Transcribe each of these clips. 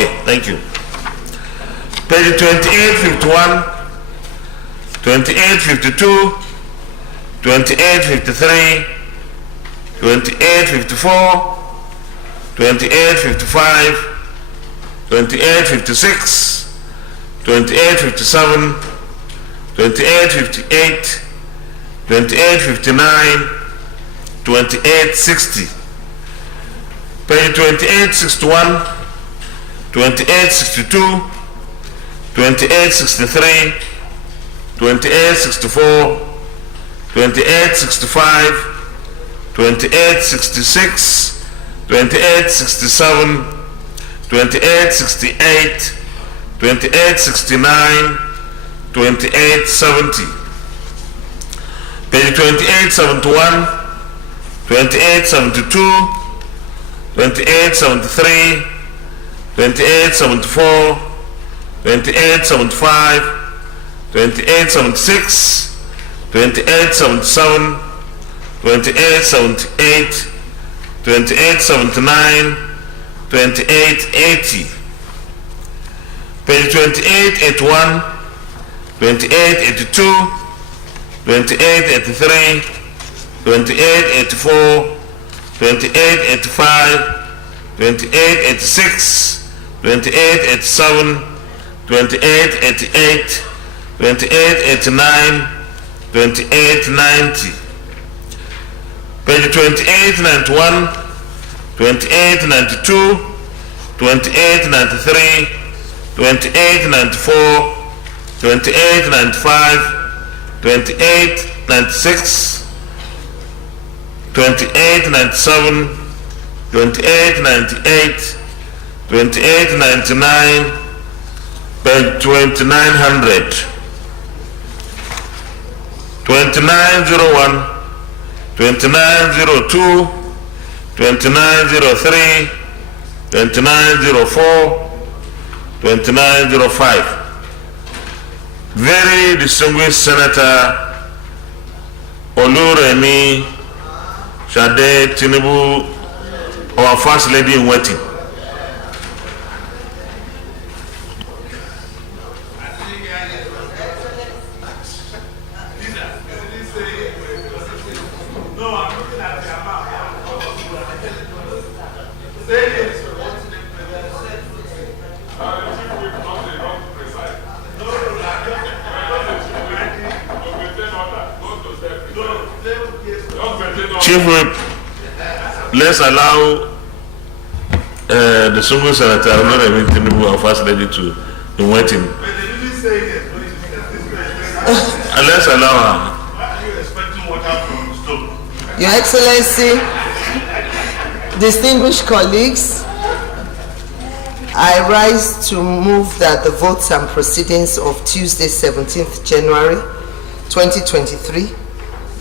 Okay, thank you. Page 2851, 2852, 2853, 2854, 2855, 2856, 2857, 2858, 2859, 2860. Page 2861, 2862, 2863, 2864, 2865, 2866, 2867, 2868, 2869, 2870. Page 2871, 2872, 2873, 2874, 2875, 2876, 2877, 2878, 2879, 2880. Page 2881, 2882, 2883, 2884, 2885, 2886, 2887, 2888, 2889, 2890. Page 2891, 2892, 2893, 2894, 2895, 2896, 2897, 2898, 2899, page 2900, 2901, 2902, 2903, 2904, 2905. Very distinguished Senator Oluremi Shade Tinubu, our first lady in waiting. Chief Whip, let's allow the Sungu Senator Oluremi Tinubu, our first lady, to be waiting. Let's allow her. Your Excellency, distinguished colleagues, I rise to move that the votes and proceedings of Tuesday, 17th January 2023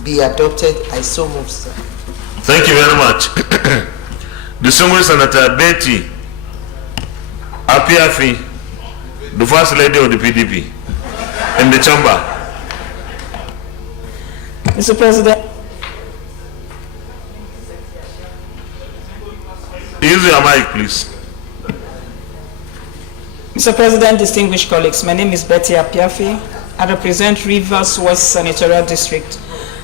be adopted. I so move, sir. Thank you very much. Distinguished Senator Betty Apiafi, the first lady of the PDP, in the chamber. Mr. President. Use your mic, please. Mr. President, distinguished colleagues, my name is Betty Apiafi. I represent Rivers West Senatorial District.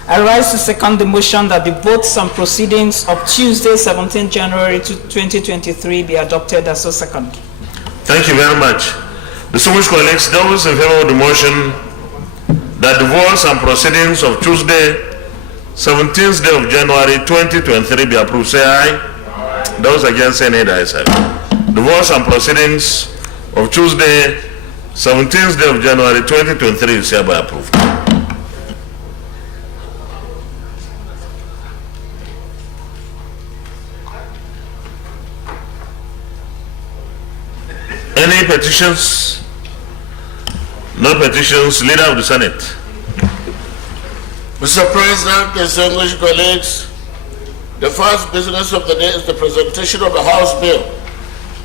I rise to second the motion that the votes and proceedings of Tuesday, 17 January 2023 be adopted as so second. Thank you very much. Distinguished colleagues, those in favor of the motion that the votes and proceedings of Tuesday, 17th day of January 2023 be approved, say aye. Those against, say nay. The votes and proceedings of Tuesday, 17th day of January 2023 is hereby approved. Any petitions? No petitions. Leader of the Senate. Mr. President, distinguished colleagues, the first business of the day is the presentation of a House bill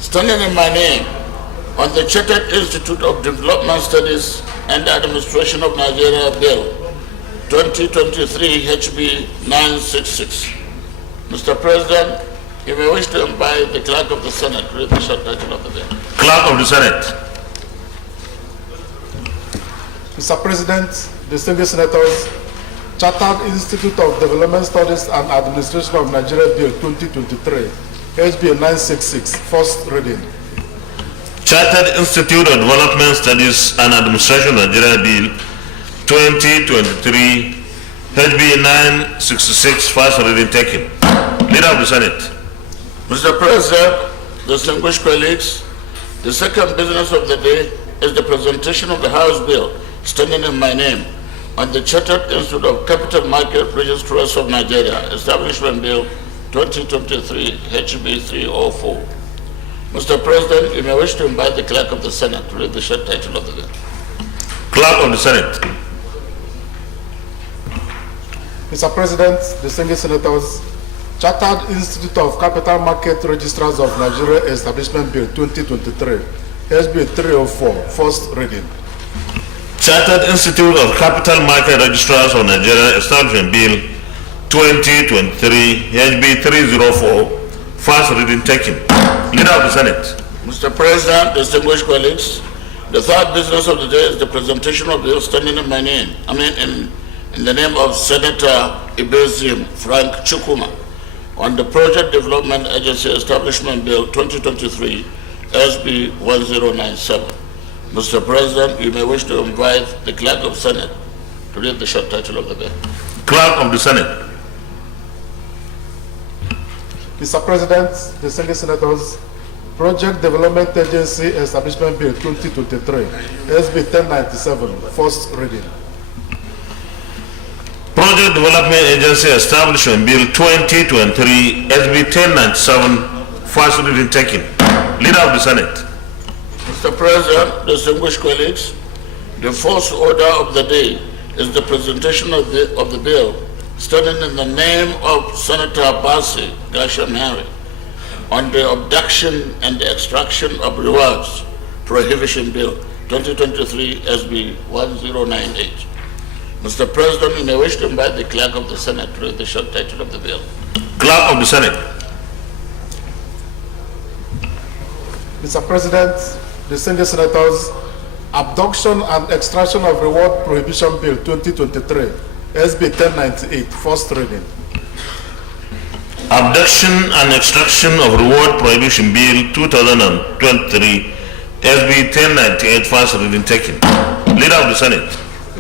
standing in my name on the Chartered Institute of Development Studies and Administration of Nigeria Bill 2023 HB 966. Mr. President, you may wish to invite the Clerk of the Senate to read the short title of the bill. Clerk of the Senate. Mr. President, distinguished senators, Chartered Institute of Development Studies and Administration of Nigeria Bill 2023, HB 966, first reading. Chartered Institute of Development Studies and Administration of Nigeria Bill 2023, HB 966, first reading taken. Leader of the Senate. Mr. President, distinguished colleagues, the second business of the day is the presentation of the House Bill standing in my name on the Chartered Institute of Capital Market Registrars of Nigeria, Establishment Bill 2023, HB 304. Mr. President, you may wish to invite the Clerk of the Senate to read the short title of the bill. Clerk of the Senate. Mr. President, distinguished senators, Chartered Institute of Capital Market Registrars of Nigeria Establishment Bill 2023, HB 304, first reading. Chartered Institute of Capital Market Registrars of Nigeria Establishment Bill 2023, HB 304, first reading taken. Leader of the Senate. Mr. President, distinguished colleagues, the third business of the day is the presentation of bill standing in my name, in the name of Senator Ibezim Frank Chukuma, on the Project Development Agency Establishment Bill 2023, SB 1097. Mr. President, you may wish to invite the Clerk of the Senate to read the short title of the bill. Clerk of the Senate. Mr. President, distinguished senators, Project Development Agency Establishment Bill 2023, SB 1097, first reading. Project Development Agency Establishment Bill 2023, SB 1097, first reading taken. Leader of the Senate. Mr. President, distinguished colleagues, the first order of the day is the presentation of the bill standing in the name of Senator Bassi Gasham Henry on the Abduction and the Extraction of Rewards Prohibition Bill 2023, SB 1098. Mr. President, you may wish to invite the Clerk of the Senate to read the short title of the bill. Clerk of the Senate. Mr. President, distinguished senators, Abduction and Extraction of Reward Prohibition Bill 2023, SB 1098, first reading. Abduction and Extraction of Reward Prohibition Bill 2023, SB 1098, first reading taken. Leader of the Senate.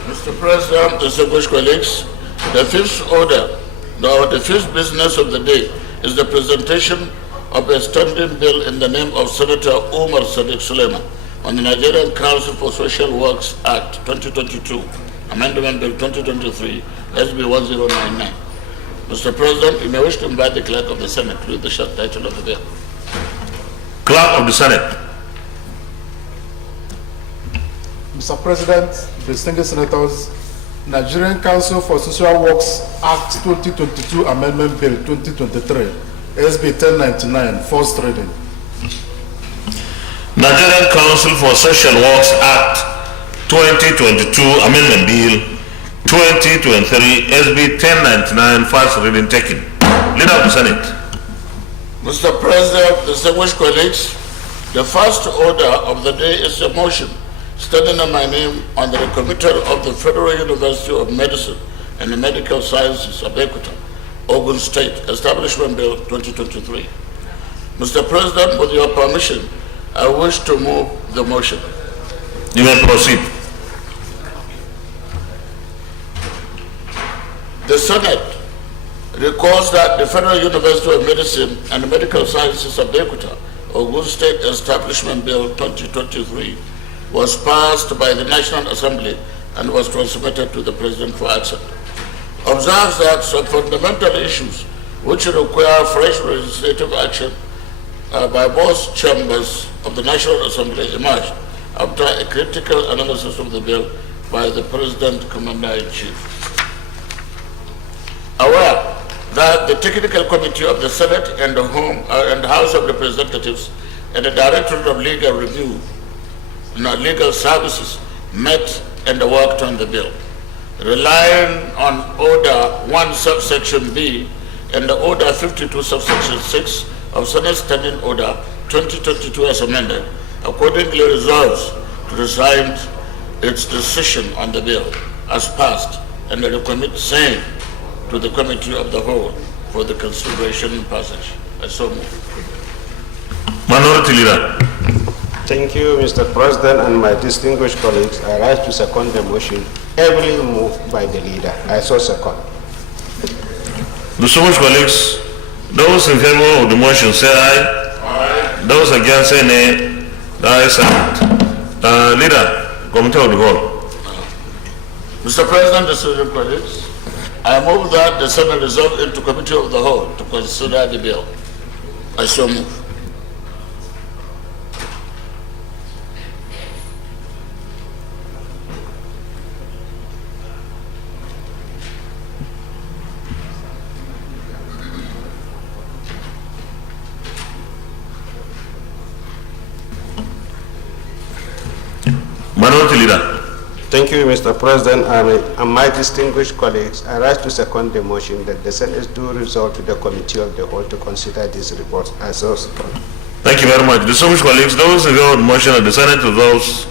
Mr. President, distinguished colleagues, the fifth business of the day is the presentation of a standing bill in the name of Senator Umar Sadiq Suleiman on the Nigerian Council for Social Works Act 2022, Amendment Bill 2023, SB 1099. Mr. President, you may wish to invite the Clerk of the Senate to read the short title of the bill. Clerk of the Senate. Mr. President, distinguished senators, Nigerian Council for Social Works Act 2022 Amendment Bill 2023, SB 1099, first reading. Nigerian Council for Social Works Act 2022 Amendment Bill 2023, SB 1099, first reading taken. Leader of the Senate. Mr. President, distinguished colleagues, the first order of the day is a motion standing in my name on the committee of the Federal University of Medicine and the Medical Sciences of Ecuador, Ogun State, Establishment Bill 2023. Mr. President, with your permission, I wish to move the motion. You may proceed. The Senate recalls that the Federal University of Medicine and the Medical Sciences of Ecuador, Ogun State Establishment Bill 2023, was passed by the National Assembly and was transmitted to the President for action. Observes that some fundamental issues which require fresh legislative action by both chambers of the National Assembly emerged after a critical analysis of the bill by the President Commander-in-Chief. Aware that the Technical Committee of the Senate and the House of Representatives and the Directorate of Legal Review Legal Services met and worked on the bill, relying on Order 1 subsection B and the Order 52 subsection 6 of Senate Standing Order 2022 as amended. accordingly resolves to rescind its decision on the bill as passed and recommit same to the Committee of the Whole for the consideration and passage. I so move. Minority Leader. Thank you, Mr. President, and my distinguished colleagues. I rise to second the motion heavily moved by the leader. I so second. Distinguished colleagues, those in favor of the motion say aye. Aye. Those against say nay. The ayes have it. Leader, Committee of the Whole. Mr. President, distinguished colleagues, I move that the Senate resolve into Committee of the Whole to consider the bill. I so move. Minority Leader. Thank you, Mr. President, and my distinguished colleagues. I rise to second the motion that the Senate do resolve to the Committee of the Whole to consider this report. I so second. Thank you very much. Distinguished colleagues, those in favor of the motion that the Senate resolves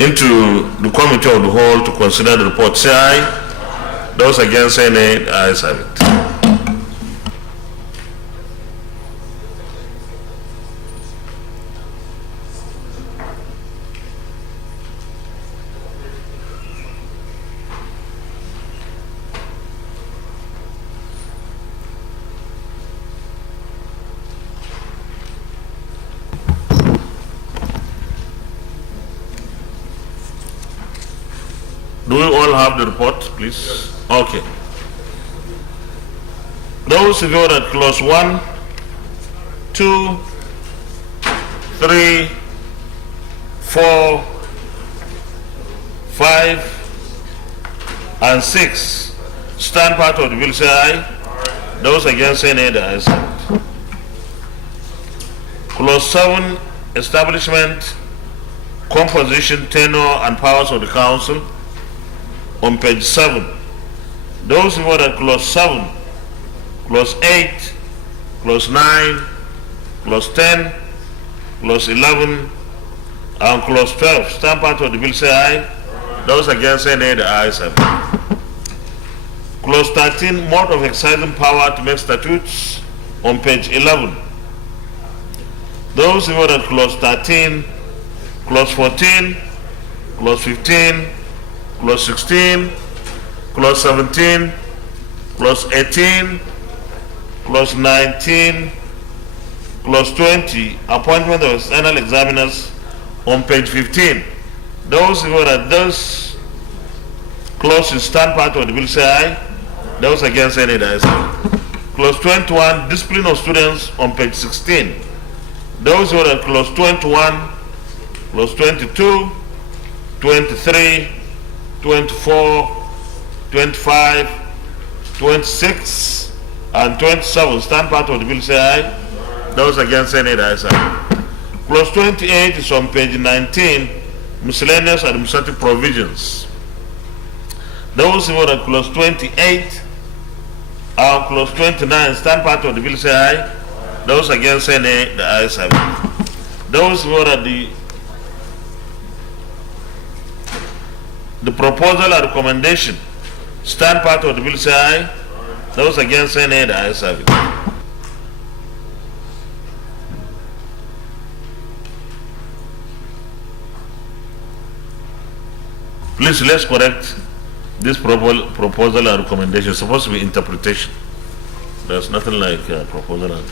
into the Committee of the Whole to consider the report say aye. Those against say nay. The ayes have it. Do we all have the report, please? Okay. Those in favor that clause 1, 2, 3, 4, 5, and 6 stand part of the bill say aye. Those against say nay. The ayes have it. Clause 7, establishment, composition, tenure, and powers of the council. On page 7, those who vote at clause 7, clause 8, clause 9, clause 10, clause 11, and clause 12 stand part of the bill say aye. Those against say nay. The ayes have it. Clause 13, mode of exercising power to make statutes. On page 11, those who vote at clause 13, clause 14, clause 15, clause 16, clause 17, clause 18, clause 19, clause 20, appointment of external examiners. On page 15, those who are those clauses stand part of the bill say aye. Those against any ayes. Clause 21, discipline of students. On page 16, those who are clause 21, clause 22, 23, 24, 25, 26, and 27 stand part of the bill say aye. Those against say nay. The ayes have it. Clause 28 is on page 19, miscellaneous administrative provisions. Those who vote at clause 28 and clause 29 stand part of the bill say aye. Those against say nay. The ayes have it. Those who vote at the proposal or recommendation stand part of the bill say aye. Those against say nay. The ayes have it. Please, let's correct this proposal or recommendation. It's supposed to be interpretation. There's nothing like proposal and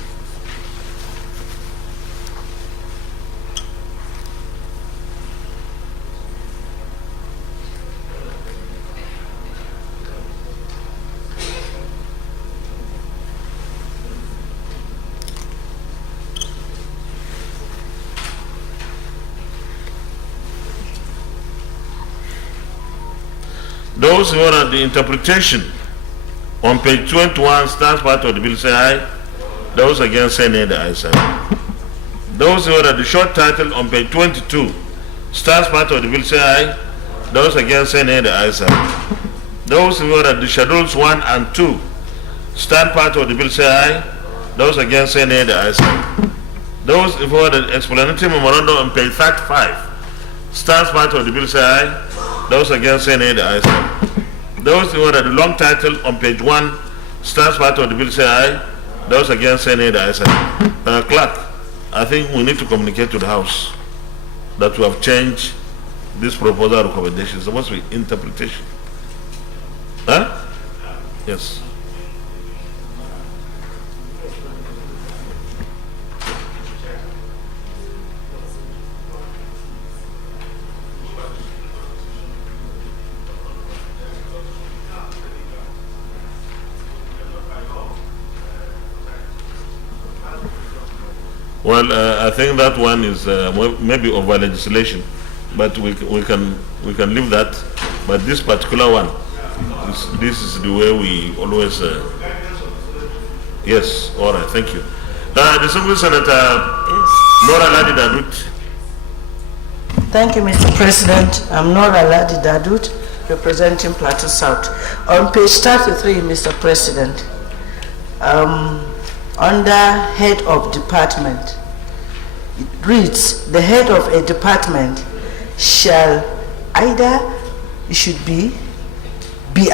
those who are at the interpretation on page 21 stands part of the bill say aye. Those against say nay. The ayes have it. Those who are at the short title on page 22 stands part of the bill say aye. Those against say nay. The ayes have it. Those who are at the schedules 1 and 2 stand part of the bill say aye. Those against say nay. The ayes have it. Those in favor of the explanatory memorandum on page 35, stands part of the bill say aye. Those against say nay, the ayes have it. Those in favor of the long title on page 1, stands part of the bill say aye. Those against say nay, the ayes have it. Clerk, I think we need to communicate to the House that we have changed this proposal recommendation. It's supposed to be interpretation. Huh? Yes. Well, I think that one is maybe over legislation, but we can leave that. But this particular one, this is the way we always. Yes, all right, thank you. The Single Senator Nora Ladi Dadut. Thank you, Mr. President. I'm Nora Ladi Dadut, representing Plateau South. On page 33, Mr. President, under head of department, it reads, the head of a department shall either, it should be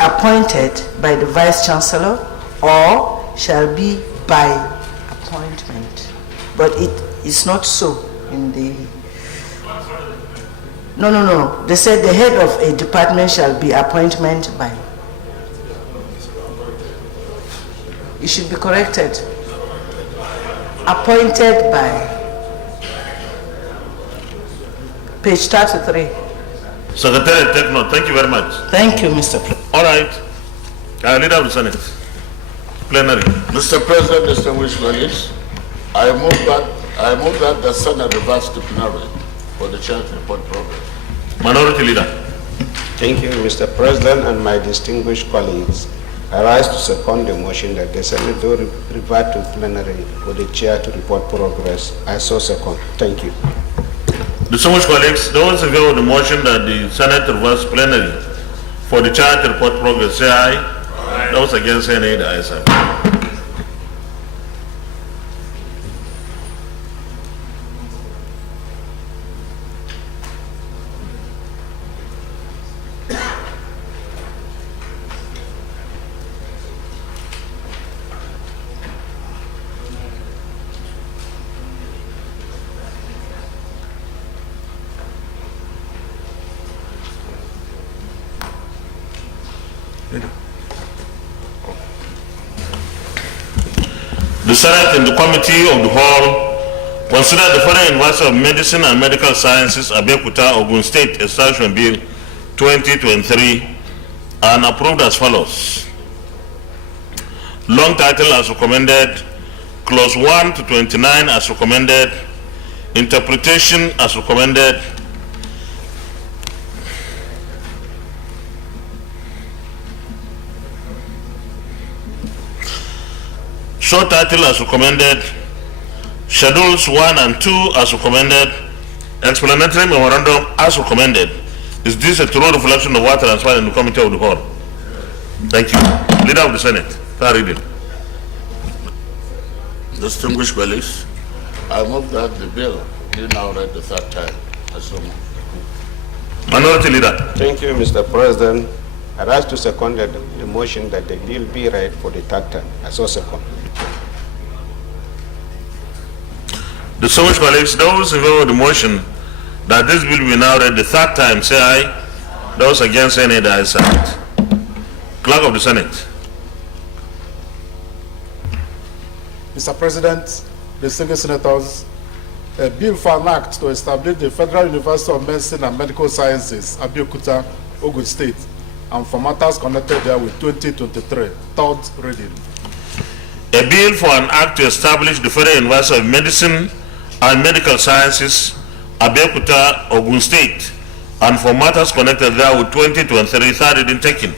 appointed by the Vice Chancellor or shall be by appointment. But it is not so in the... No. They said the head of a department shall be appointment by. It should be corrected. Appointed by. Page 33. Secretary, take note. Thank you very much. Thank you, Mr. President. All right. Leader of the Senate. Plenary. Mr. President, distinguished colleagues, I move that the Senate reverts to plenary for the chair to report progress. Minority Leader. Thank you, Mr. President, and my distinguished colleagues. I rise to second the motion that the Senate do revert to plenary for the chair to report progress. I so second. Thank you. Distinguished colleagues, those in favor of the motion that the Senate reverse plenary for the chair to report progress, say aye. Aye. Those against say nay, the ayes have it. The Senate and the Committee of the Whole consider the Federal University of Medicine and Medical Sciences, Abeokuta, Ogun State Establishment Bill 2023 and approved as follows. Long title as recommended, clause 1 to 29 as recommended, interpretation as recommended, short title as recommended, schedules 1 and 2 as recommended, explanatory memorandum as recommended. Is this a true reflection of what transpired in the Committee of the Whole? Thank you. Leader of the Senate, third reading. Distinguished colleagues, I move that the bill be now read the third time. I so move. Minority Leader. Thank you, Mr. President. I rise to second the motion that the bill be read for the third time. I so second. Distinguished colleagues, those in favor of the motion that this bill be now read the third time, say aye. Those against say nay, the ayes have it. Clerk of the Senate. Mr. President, distinguished senators, a bill for an act to establish the Federal University of Medicine and Medical Sciences, Abeokuta, Ogun State, and for matters connected there with 2023, third reading. A bill for an act to establish the Federal University of Medicine and Medical Sciences, Abeokuta, Ogun State, and for matters connected there with 2023, third reading taken,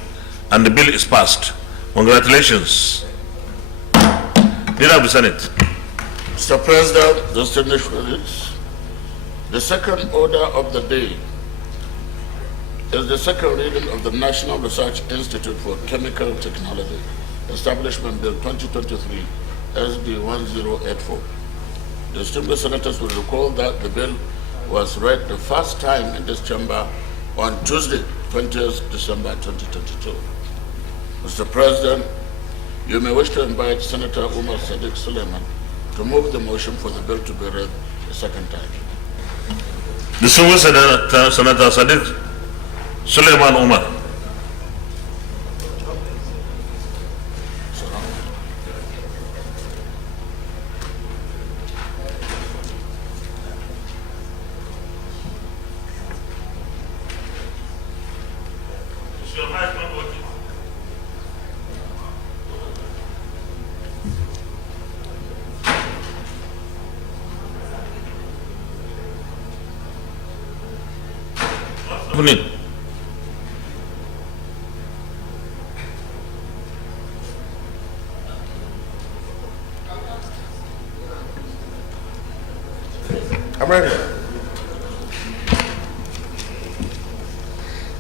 and the bill is passed. Congratulations. Leader of the Senate. Mr. President, distinguished colleagues, the second order of the day is the second reading of the National Research Institute for Chemical Technology, Establishment Bill 2023, SD 1084. distinguished senators will recall that the bill was read the first time in this chamber on Tuesday, 20th December 2022. Mr. President, you may wish to invite Senator Umar Sadiq Suleiman to move the motion for the bill to be read a second time. Distinguished Senator Sadiq Suleiman Umar. Evening. I'm ready.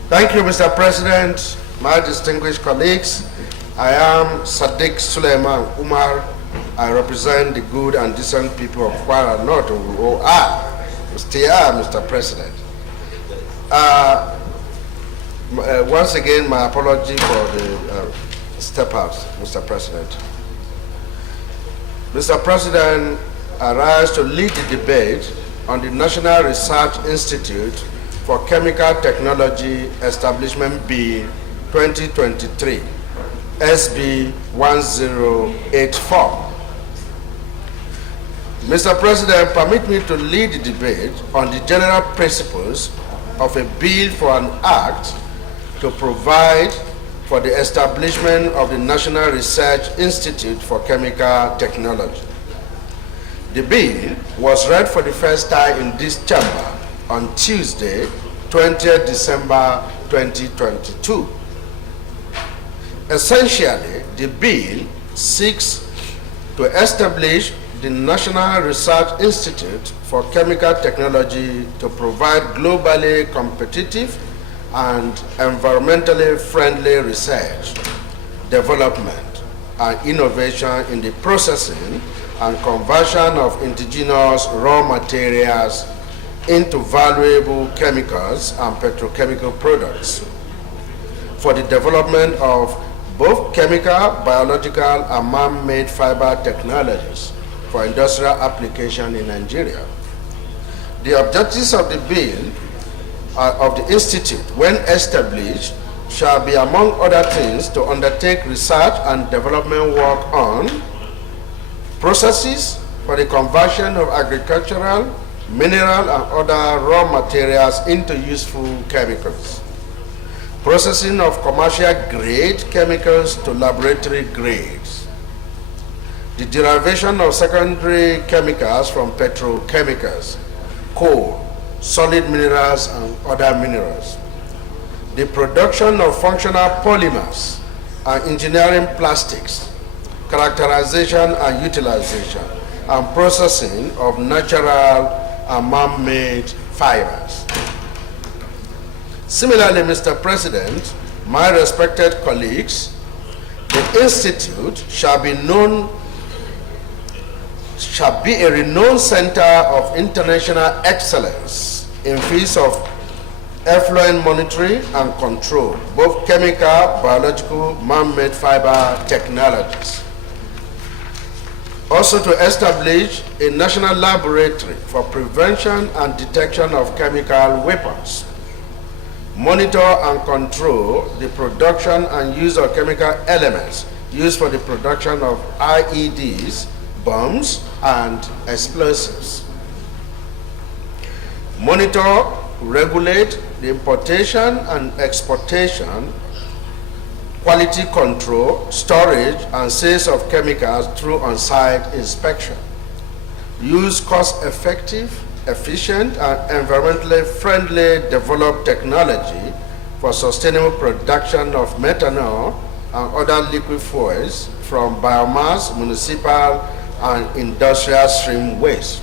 Thank you, Mr. President, my distinguished colleagues. I am Sadiq Suleiman Umar. I represent the good and decent people of Kwara North, who are, still are, Mr. President. Once again, my apology for the step out, Mr. President. Mr. President, I rise to lead the debate on the National Research Institute for Chemical Technology Establishment Bill 2023, SB 1084. Mr. President, permit me to lead the debate on the general principles of a bill for an act to provide for the establishment of the National Research Institute for Chemical Technology. The bill was read for the first time in this chamber on Tuesday, 20th December 2022. Essentially, the bill seeks to establish the National Research Institute for Chemical Technology to provide globally competitive and environmentally friendly research, development, and innovation in the processing and conversion of indigenous raw materials into valuable chemicals and petrochemical products for the development of both chemical, biological, and man-made fiber technologies for industrial application in Nigeria. The objectives of the bill of the Institute, when established, shall be, among other things, to undertake research and development work on processes for the conversion of agricultural, mineral, and other raw materials into useful chemicals, processing of commercial grade chemicals to laboratory grades, the derivation of secondary chemicals from petrochemicals, coal, solid minerals, and other minerals, the production of functional polymers and engineering plastics, characterization and utilization, and processing of natural and man-made fibers. Similarly, Mr. President, my respected colleagues, the Institute shall be a renowned center of international excellence in fields of effluent monitoring and control, both chemical, biological, man-made fiber technologies. Also to establish a national laboratory for prevention and detection of chemical weapons, monitor and control the production and use of chemical elements used for the production of IEDs, bombs, and explosives. Monitor, regulate the importation and exportation, quality control, storage, and sales of chemicals through on-site inspection. Use cost-effective, efficient, and environmentally friendly developed technology for sustainable production of methanol and other liquid fuels from biomass, municipal, and industrial stream waste,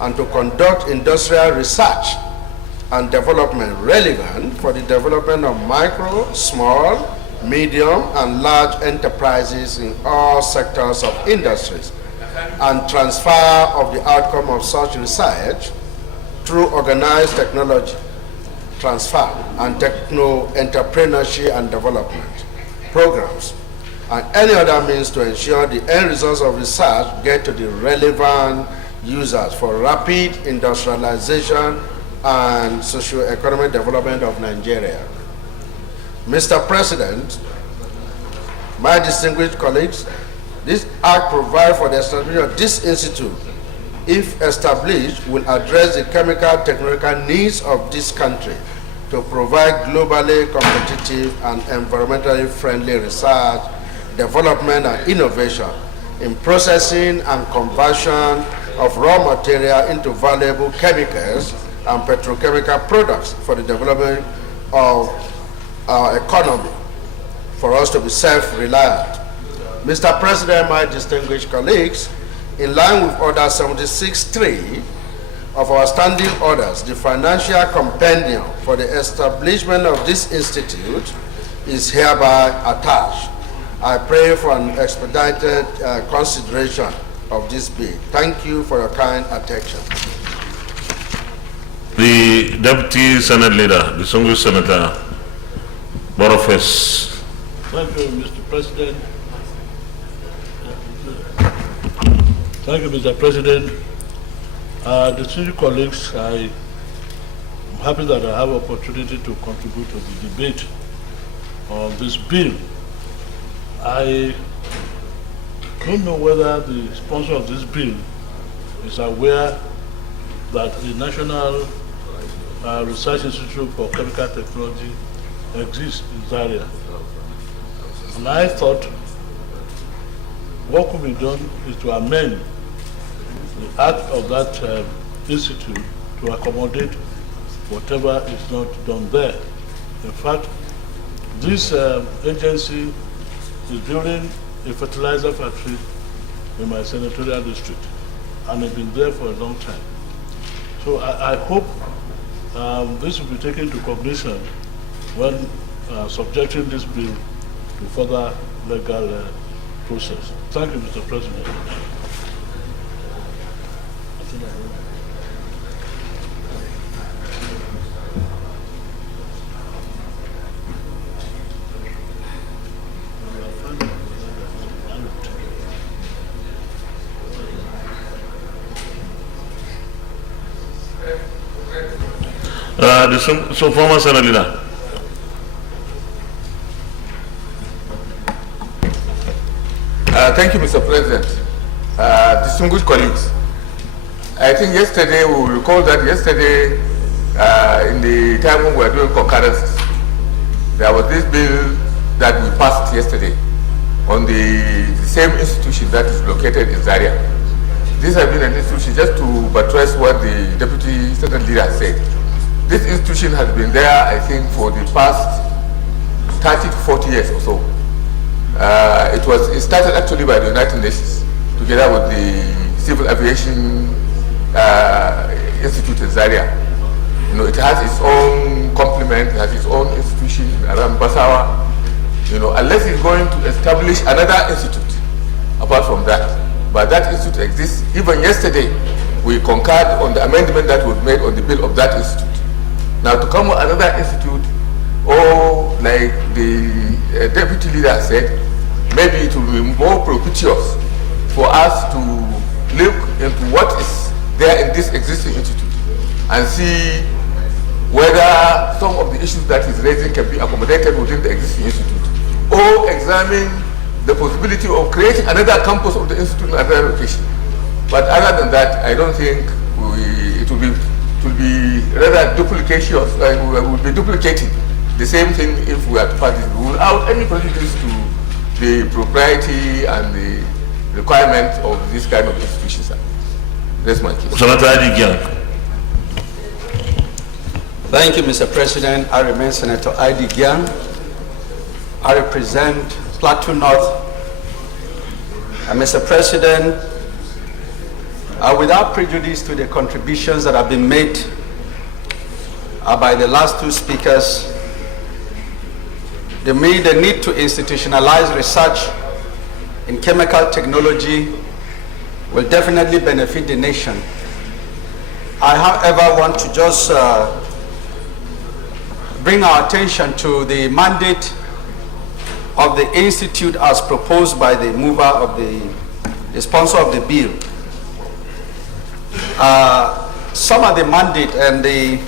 and to conduct industrial research and development relevant for the development of micro, small, medium, and large enterprises in all sectors of industries, and transfer of the outcome of such research through organized technology transfer and techno-entrepreneurship and development programs, and any other means to ensure the end results of research get to the relevant users for rapid industrialization and socio-economic development of Nigeria. Mr. President, my distinguished colleagues, this Act provides for the establishment of this institute, if established, will address the chemical technological needs of this country to provide globally competitive and environmentally friendly research, development and innovation in processing and conversion of raw material into valuable chemicals and petrochemical products for the development of our economy, for us to be self-reliant. Mr. President, my distinguished colleagues, in line with Order 76.3 of our standing orders, the financial compendium for the establishment of this institute is hereby attached. I pray for an expedited consideration of this bill. Thank you for your kind attention. The Deputy Senate Leader, distinguished Senator Boniface. Thank you, Mr. President. Thank you, Mr. President. Distinguished colleagues, I am happy that I have opportunity to contribute to the debate on this bill. I don't know whether the sponsor of this bill is aware that the National Research Institute for Chemical Technology exists in Zaria. And I thought what could be done is to amend the act of that institute to accommodate whatever is not done there. In fact, this agency is building a fertilizer factory in my senatorial district, and it's been there for a long time. So I hope this will be taken into cognition when subjecting this bill to further legal process. Thank you, Mr. President. So former Senate Leader. Thank you, Mr. President. Distinguished colleagues, I think yesterday, we will recall that yesterday, in the time when we were doing concurrences, there was this bill that we passed yesterday on the same institution that is located in Zaria. This has been an institution, just to buttress what the Deputy Senate Leader said. This institution has been there, I think, for the past 30 to 40 years or so. It started actually by the United Nations, together with the Civil Aviation Institute in Zaria. You know, it has its own complement, it has its own institution around Basawa. You know, unless it's going to establish another institute apart from that. But that institute exists. Even yesterday, we concurred on the amendment that was made on the bill of that institute. Now, to come with another institute, or like the Deputy Leader said, maybe it will be more propitious for us to look into what is there in this existing institute and see whether some of the issues that is raising can be accommodated within the existing institute, or examine the possibility of creating another campus of the institute in another location. But other than that, I don't think it will be rather duplications. We will be duplicating the same thing if we are to pass this without any prejudice to the propriety and the requirements of this kind of institutions. That's my case. Senator Adigian. Thank you, Mr. President. I remain Senator Adigian. I represent Plateau North. And Mr. President, without prejudice to the contributions that have been made by the last two speakers, the need to institutionalize research in chemical technology will definitely benefit the nation. I, however, want to just bring our attention to the mandate of the institute as proposed by the mover of the sponsor of the bill. Some of the mandate and the,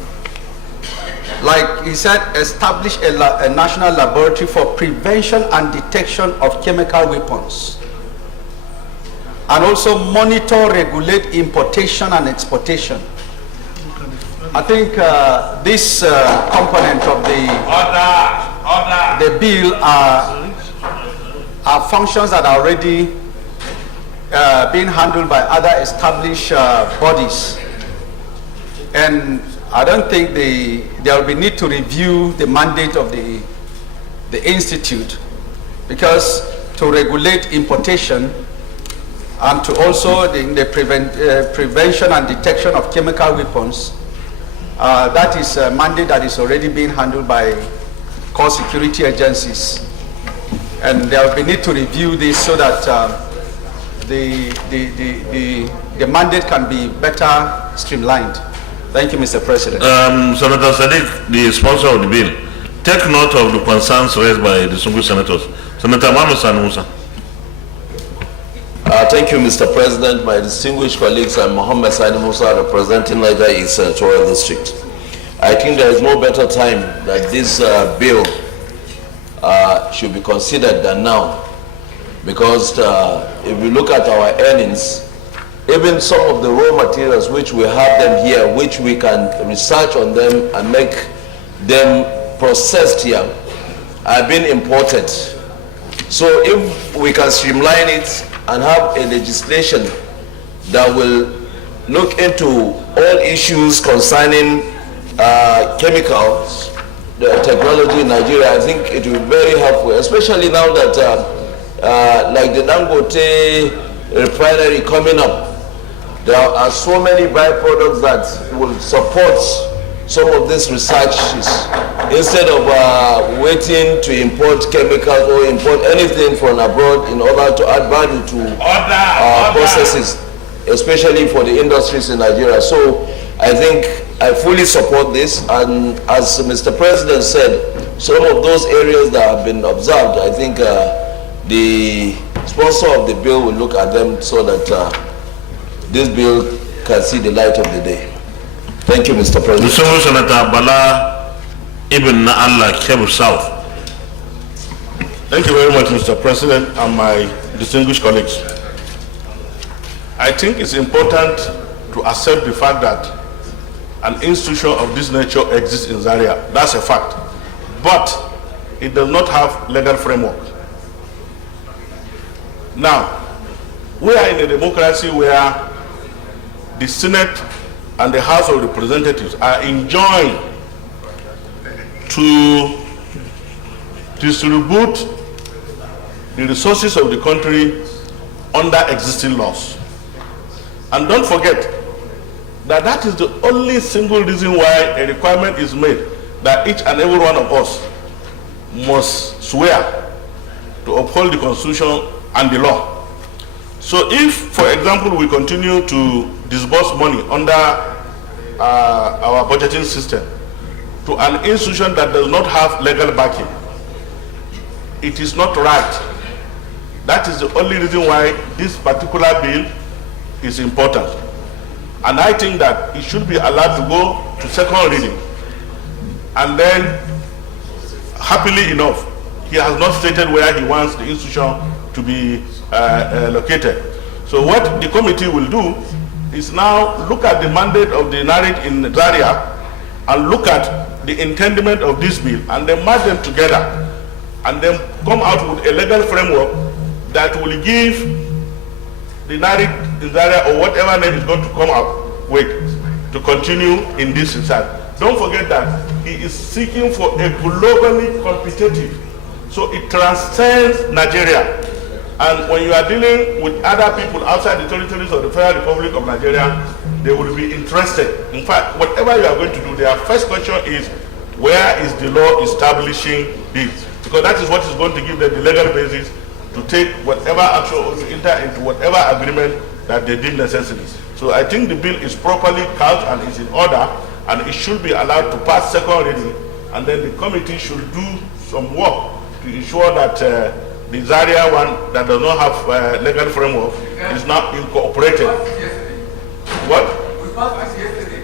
like he said, establish a national laboratory for prevention and detection of chemical weapons, and also monitor, regulate importation and exportation. I think this component of the bill are functions that are already being handled by other established bodies, and I don't think there will be need to review the mandate of the institute, because to regulate importation and to also the prevention and detection of chemical weapons, that is a mandate that is already being handled by core security agencies, and there will be need to review this so that the mandate can be better streamlined. Thank you, Mr. President. Senator Sadiq, the sponsor of the bill, take note of the concerns raised by the distinguished senators. Senator Manusan Musa. Thank you, Mr. President. My distinguished colleagues, I'm Mohammed Sani Musa, representing Niger East Senatorial District. I think there is no better time that this bill should be considered than now, because if we look at our earnings, even some of the raw materials which we have them here, which we can research on them and make them processed here, are being imported. So if we can streamline it and have a legislation that will look into all issues concerning chemicals, the technology in Nigeria, I think it will be very helpful, especially now that like the Dangote refinery coming up, there are so many byproducts that will support some of these researches, instead of waiting to import chemicals or import anything from abroad in order to add value to processes, especially for the industries in Nigeria. So I think I fully support this, and as Mr. President said, some of those areas that have been observed, I think the sponsor of the bill will look at them so that this bill can see the light of the day. Thank you, Mr. President. Distinguished Senator Bala Ibn Na'Allah, Kebbi South. Thank you very much, Mr. President, and my distinguished colleagues. I think it's important to accept the fact that an institution of this nature exists in Zaria. That's a fact. But it does not have legal framework. Now, we are in a democracy where the Senate and the House of Representatives are enjoined to distribute the resources of the country under existing laws. And don't forget that that is the only single reason why a requirement is made that each and every one of us must swear to uphold the Constitution and the law. So if, for example, we continue to disburse money under our budgeting system to an institution that does not have legal backing, it is not right. That is the only reason why this particular bill is important. And I think that it should be allowed to go to second reading. And then, happily enough, he has not stated where he wants the institution to be located. So what the committee will do is now look at the mandate of the NARIC in Zaria and look at the intendment of this bill and then merge them together and then come out with a legal framework that will give the NARIC in Zaria, or whatever name is going to come out with, to continue in this research. Don't forget that he is seeking for a globally competitive, so it transcends Nigeria. And when you are dealing with other people outside the territories of the Federal Republic of Nigeria, they will be interested. In fact, whatever you are going to do, their first question is, where is the law establishing this? Because that is what is going to give them the legal basis to take whatever action or to enter into whatever agreement that they deem necessary. So I think the bill is properly couched and is in order, and it should be allowed to pass second reading, and then the committee should do some work to ensure that the Zaria one that does not have legal framework is not incorporated. What? We passed yesterday.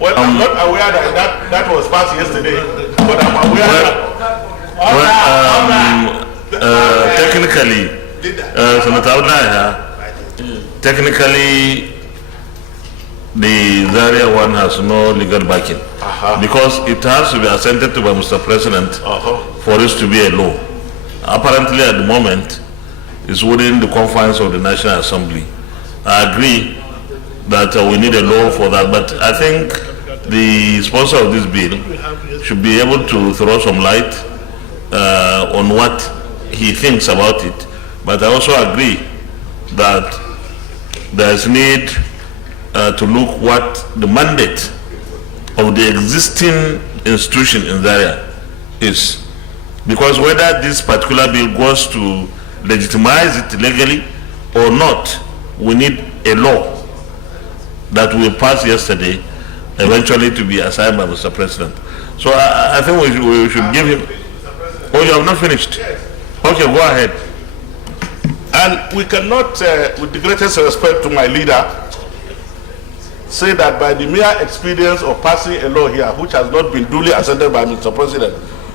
Well, I'm not aware that was passed yesterday, but I'm aware technically, Senator Udaya, technically, the Zaria one has no legal backing because it has to be assented to by Mr. President for it to be a law. Apparently, at the moment, it's within the confines of the National Assembly. I agree that we need a law for that, but I think the sponsor of this bill should be able to throw some light on what he thinks about it. But I also agree that there is need to look what the mandate of the existing institution in Zaria is. Because whether this particular bill goes to legitimize it legally or not, we need a law that we passed yesterday eventually to be assigned by Mr. President. So I think we should give him... Oh, you have not finished? Okay, go ahead. And we cannot, with the greatest respect to my leader, say that by the mere experience of passing a law here, which has not been duly assented by Mr. President,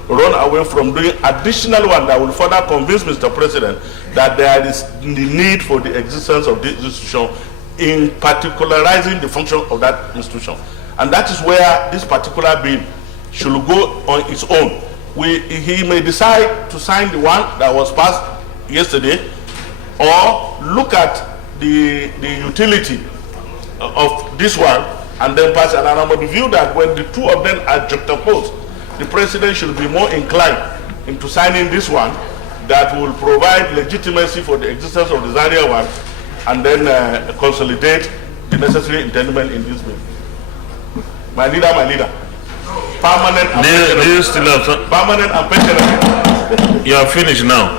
run away from doing additional one that will further convince Mr. President that there is the need for the existence of this institution in particularizing the function of that institution. And that is where this particular bill should go on its own. He may decide to sign the one that was passed yesterday, or look at the utility of this one and then pass it. And I'm of the view that when the two of them are juxtaposed, the president should be more inclined into signing this one that will provide legitimacy for the existence of the Zaria one, and then consolidate the necessary intendment in this bill. My leader. Permanent and pensionable. Permanent and pensionable. You are finished now.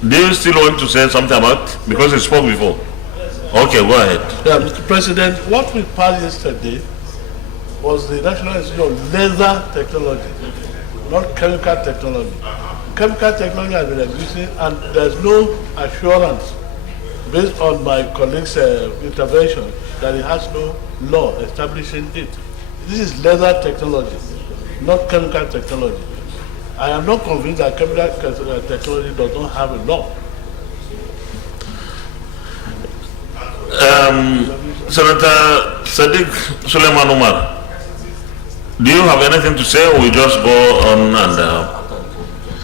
Do you still want to say something about it? Because you spoke before. Okay, go ahead. Yeah, Mr. President, what we passed yesterday was the National Institute of Laser Technology, not chemical technology. Chemical technology has been existing, and there's no assurance, based on my colleague's intervention, that it has no law establishing it. This is laser technology, not chemical technology. I am not convinced that chemical technology does not have a law. Senator Sadiq Suleiman Umar, do you have anything to say, or we just go on and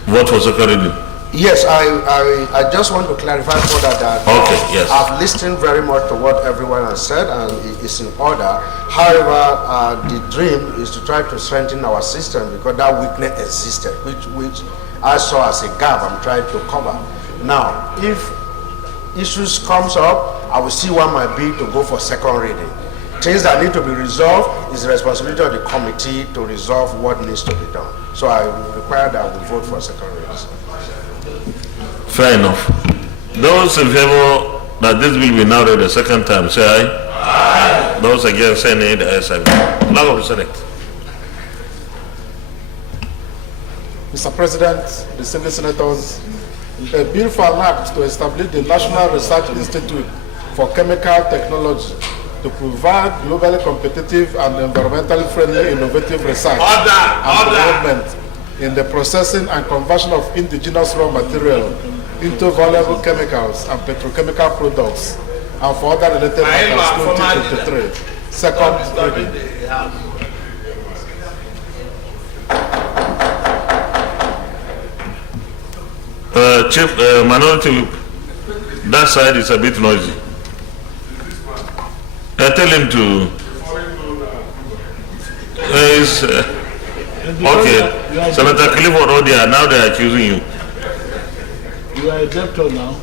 vote for second reading? Yes, I just want to clarify further that okay, yes. I've listened very much to what everyone has said, and it's in order. However, the dream is to try to strengthen our system, because that weakness existed, which I saw as a gap I'm trying to cover. Now, if issues comes up, I will see what might be to go for second reading. Things that need to be resolved is the responsibility of the committee to resolve what needs to be done. So I require that we vote for second reading. Fair enough. Those in favor that this will be now read a second time, say aye. Aye. Those against, say nay. The ayes have it. Now to select. Mr. President, distinguished senators, a bill for an act to establish the National Research Institute for Chemical Technology to provide globally competitive and environmentally friendly innovative research and development in the processing and conversion of indigenous raw material into valuable chemicals and petrochemical products, and for other related matters, 2023. Second reading. Chief Minority Whip, that side is a bit noisy. Tell him to. Okay, Senator Clifford Odia, now they are accusing you. You are a debtor now.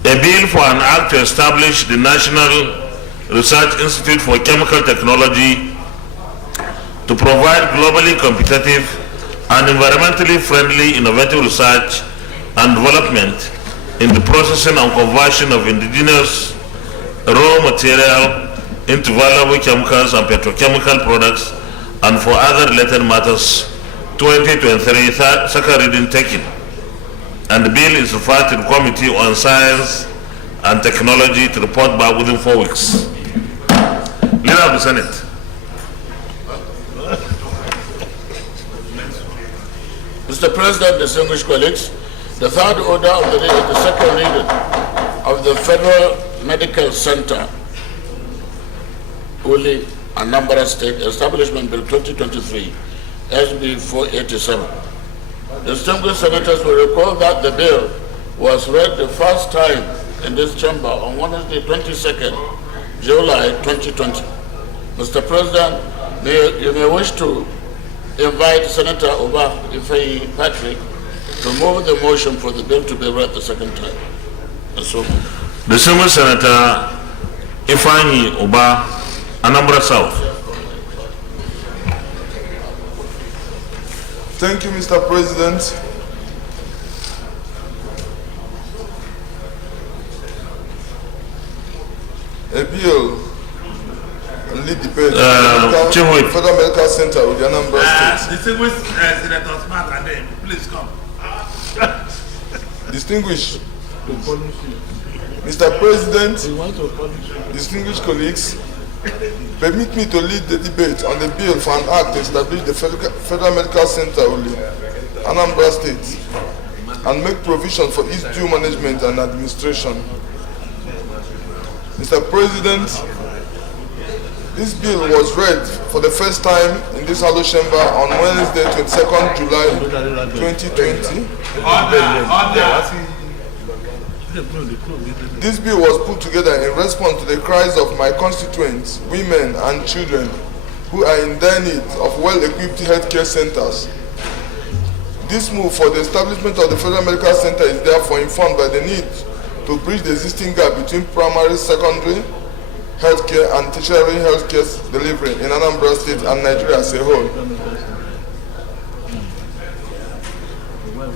A bill for an act to establish the National Research Institute for Chemical Technology to provide globally competitive and environmentally friendly innovative research and development in the processing and conversion of indigenous raw material into valuable chemicals and petrochemical products, and for other related matters, 2023 second reading taken. And the bill is referred to the Committee on Science and Technology to report back within 4 weeks. Leader of the Senate. Mr. President, distinguished colleagues, the third order of the day is the second reading of the Federal Medical Center, Uli, Anambra State Establishment Bill 2023, SB 487. Distinguished senators will recall that the bill was read the first time in this chamber on Wednesday, 22nd July 2020. Mr. President, you may wish to invite Senator Oba Ifeyi Patrick to move the motion for the bill to be read the second time. So, Distinguished Senator Ifeyi Oba, Anambra South. Thank you, Mr. President. A bill and lead debate Federal Medical Center with the Anambra State. Distinguished Senator Smart and then please come. Distinguished Mr. President, distinguished colleagues, permit me to lead the debate on the bill for an act to establish the Federal Medical Center Uli, Anambra State, and make provision for its due management and administration. Mr. President, this bill was read for the first time in this House chamber on Wednesday, 22nd July 2020. This bill was put together in response to the cries of my constituents, women and children who are in dire need of well-equipped healthcare centers. This move for the establishment of the Federal Medical Center is therefore informed by the need to bridge the existing gap between primary, secondary healthcare and tertiary healthcare delivery in Anambra State and Nigeria as a whole.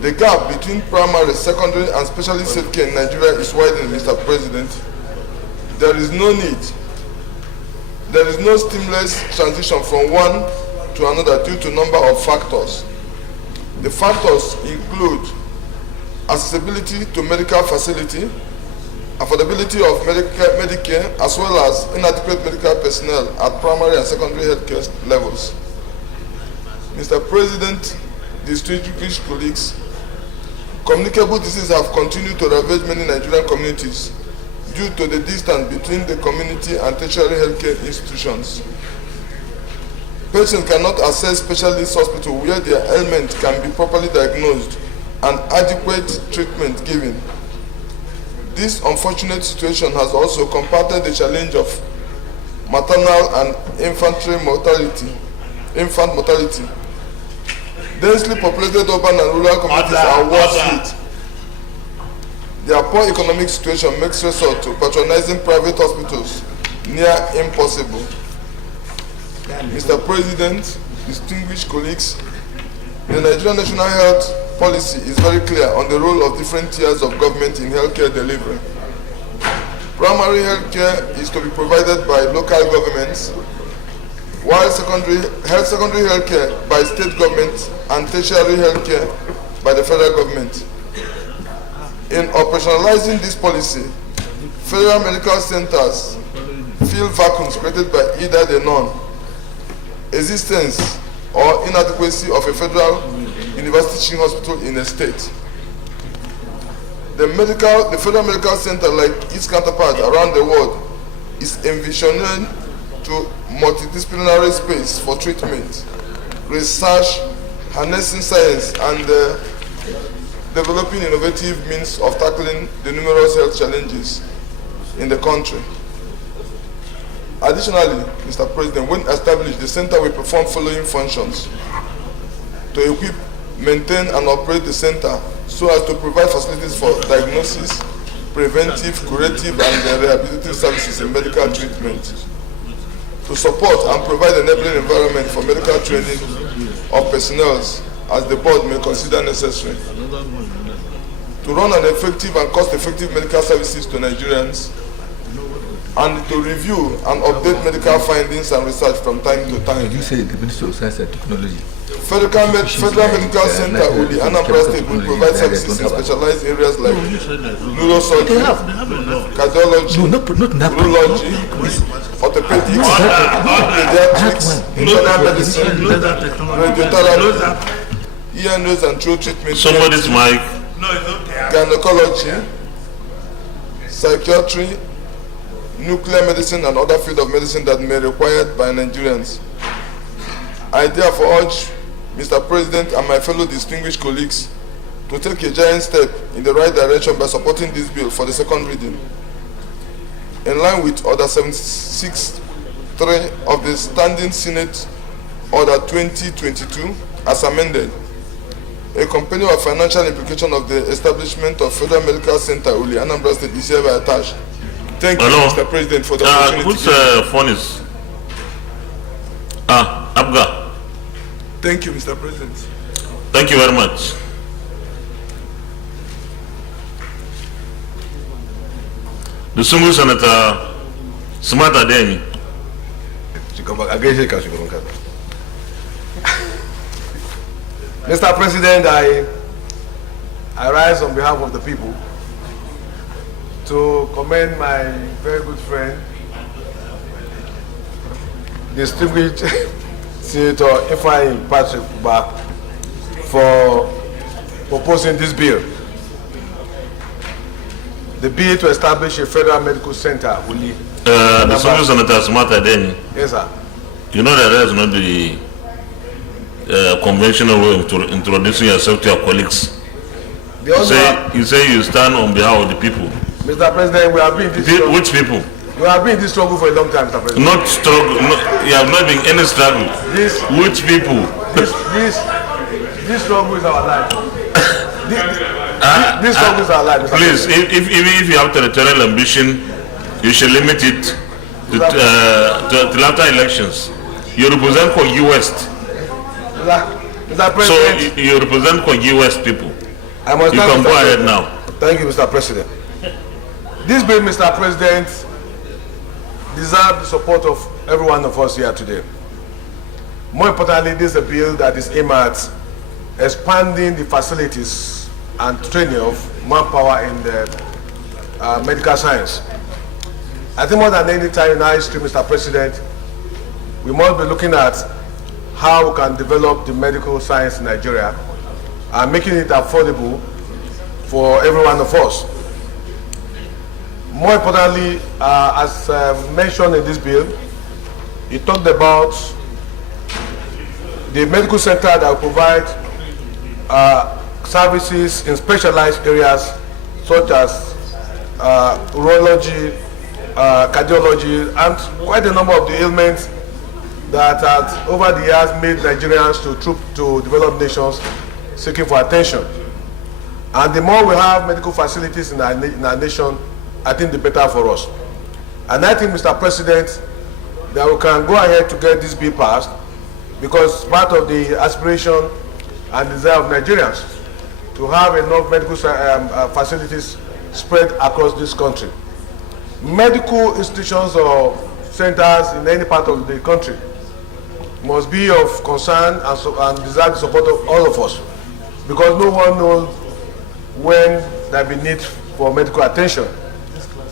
The gap between primary, secondary, and specialist healthcare in Nigeria is widening, Mr. President. There is no seamless transition from one to another due to a number of factors. The factors include accessibility to medical facility, affordability of Medicare, as well as inadequate medical personnel at primary and secondary healthcare levels. Mr. President, distinguished colleagues, communicable diseases have continued to ravage many Nigerian communities due to the distance between the community and tertiary healthcare institutions. Patients cannot access specialist hospitals where their ailment can be properly diagnosed and adequate treatment given. This unfortunate situation has also compounded the challenge of maternal and infant mortality. Densely populated urban and rural communities are worse hit. Their poor economic situation makes resort to patronizing private hospitals near impossible. Mr. President, distinguished colleagues, the Nigerian National Health Policy is very clear on the role of different tiers of government in healthcare delivery. Primary healthcare is to be provided by local governments, while secondary healthcare by state government and tertiary healthcare by the federal government. In operationalizing this policy, federal medical centers fill vacuums created by either the non-existence or inadequacy of a federal university teaching hospital in a state. The Federal Medical Center, like its counterpart around the world, is envisioning to multidisciplinary space for treatment, research, harnessing science, and developing innovative means of tackling the numerous health challenges in the country. Additionally, Mr. President, when established, the center will perform following functions: to equip, maintain, and operate the center so as to provide facilities for diagnosis, preventive, curative, and rehabilitative services in medical treatment; to support and provide an enabling environment for medical training of personnel as the board may consider necessary; to run an effective and cost-effective medical services to Nigerians, and to review and update medical findings and research from time to time. You say the Ministry of Science and Technology. Federal Medical Center Uli, Anambra State will provide services in specialized areas like neurosurgery, cardiology, urology, orthopedics, pediatrics, internal medicine, radiotherapy, ear, nose and throat treatment, Somebody's mic. gynecology, psychiatry, nuclear medicine and other fields of medicine that may be required by Nigerians. I therefore urge Mr. President and my fellow distinguished colleagues to take a giant step in the right direction by supporting this bill for the second reading. In line with Order 76.3 of the Standing Senate Order 2022 as amended, a companion of financial implication of the establishment of Federal Medical Center Uli, Anambra State is hereby attached. Thank you, Mr. President, for the opportunity. Whose phone is? Abga. Thank you, Mr. President. Thank you very much. The single Senator Smart Adeni. Mr. President, I rise on behalf of the people to commend my very good friend, distinguished Senator Ifeanyi Patrick Uba, for proposing this bill. The bill to establish a federal medical center will lead. The single Senator Smart Adeni. Yes, sir. You know that that's not the conventional way of introducing yourself to your colleagues. You say you stand on behalf of the people. Mr. President, we have been in this struggle. Which people? We have been in this struggle for a long time, Mr. President. Not struggle. You have not been any struggle. Which people? This struggle is our life. This struggle is our life, Mr. Please, if you have territorial ambition, you should limit it to after elections. You represent Kogi West. Mr. President, so you represent Kogi West people. I must you can go ahead now. Thank you, Mr. President. This bill, Mr. President, deserves the support of every one of us here today. More importantly, this is a bill that is aimed at expanding the facilities and training of manpower in the medical science. I think more than any time in our history, Mr. President, we must be looking at how we can develop the medical science in Nigeria and making it affordable for every one of us. More importantly, as mentioned in this bill, it talked about the medical center that will provide services in specialized areas such as urology, cardiology, and quite a number of the ailments that has over the years made Nigerians to troop to developed nations seeking for attention. And the more we have medical facilities in our nation, I think the better for us. And I think, Mr. President, that we can go ahead to get this bill passed because part of the aspiration and desire of Nigerians to have enough medical facilities spread across this country. Medical institutions or centers in any part of the country must be of concern and deserve the support of all of us because no one knows when there will be need for medical attention.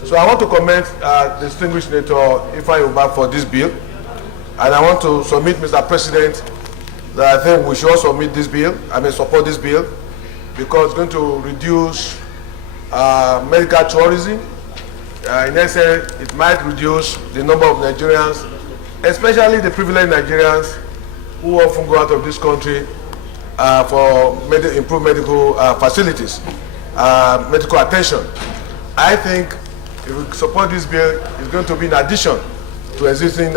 So I want to commend distinguished Senator Ifeanyi Uba for this bill, and I want to submit, Mr. President, that I think we should also submit this bill, support this bill, because it's going to reduce medical tourism. In essence, it might reduce the number of Nigerians, especially the privileged Nigerians who often go out of this country for improved medical facilities, medical attention. I think if we support this bill, it's going to be in addition to existing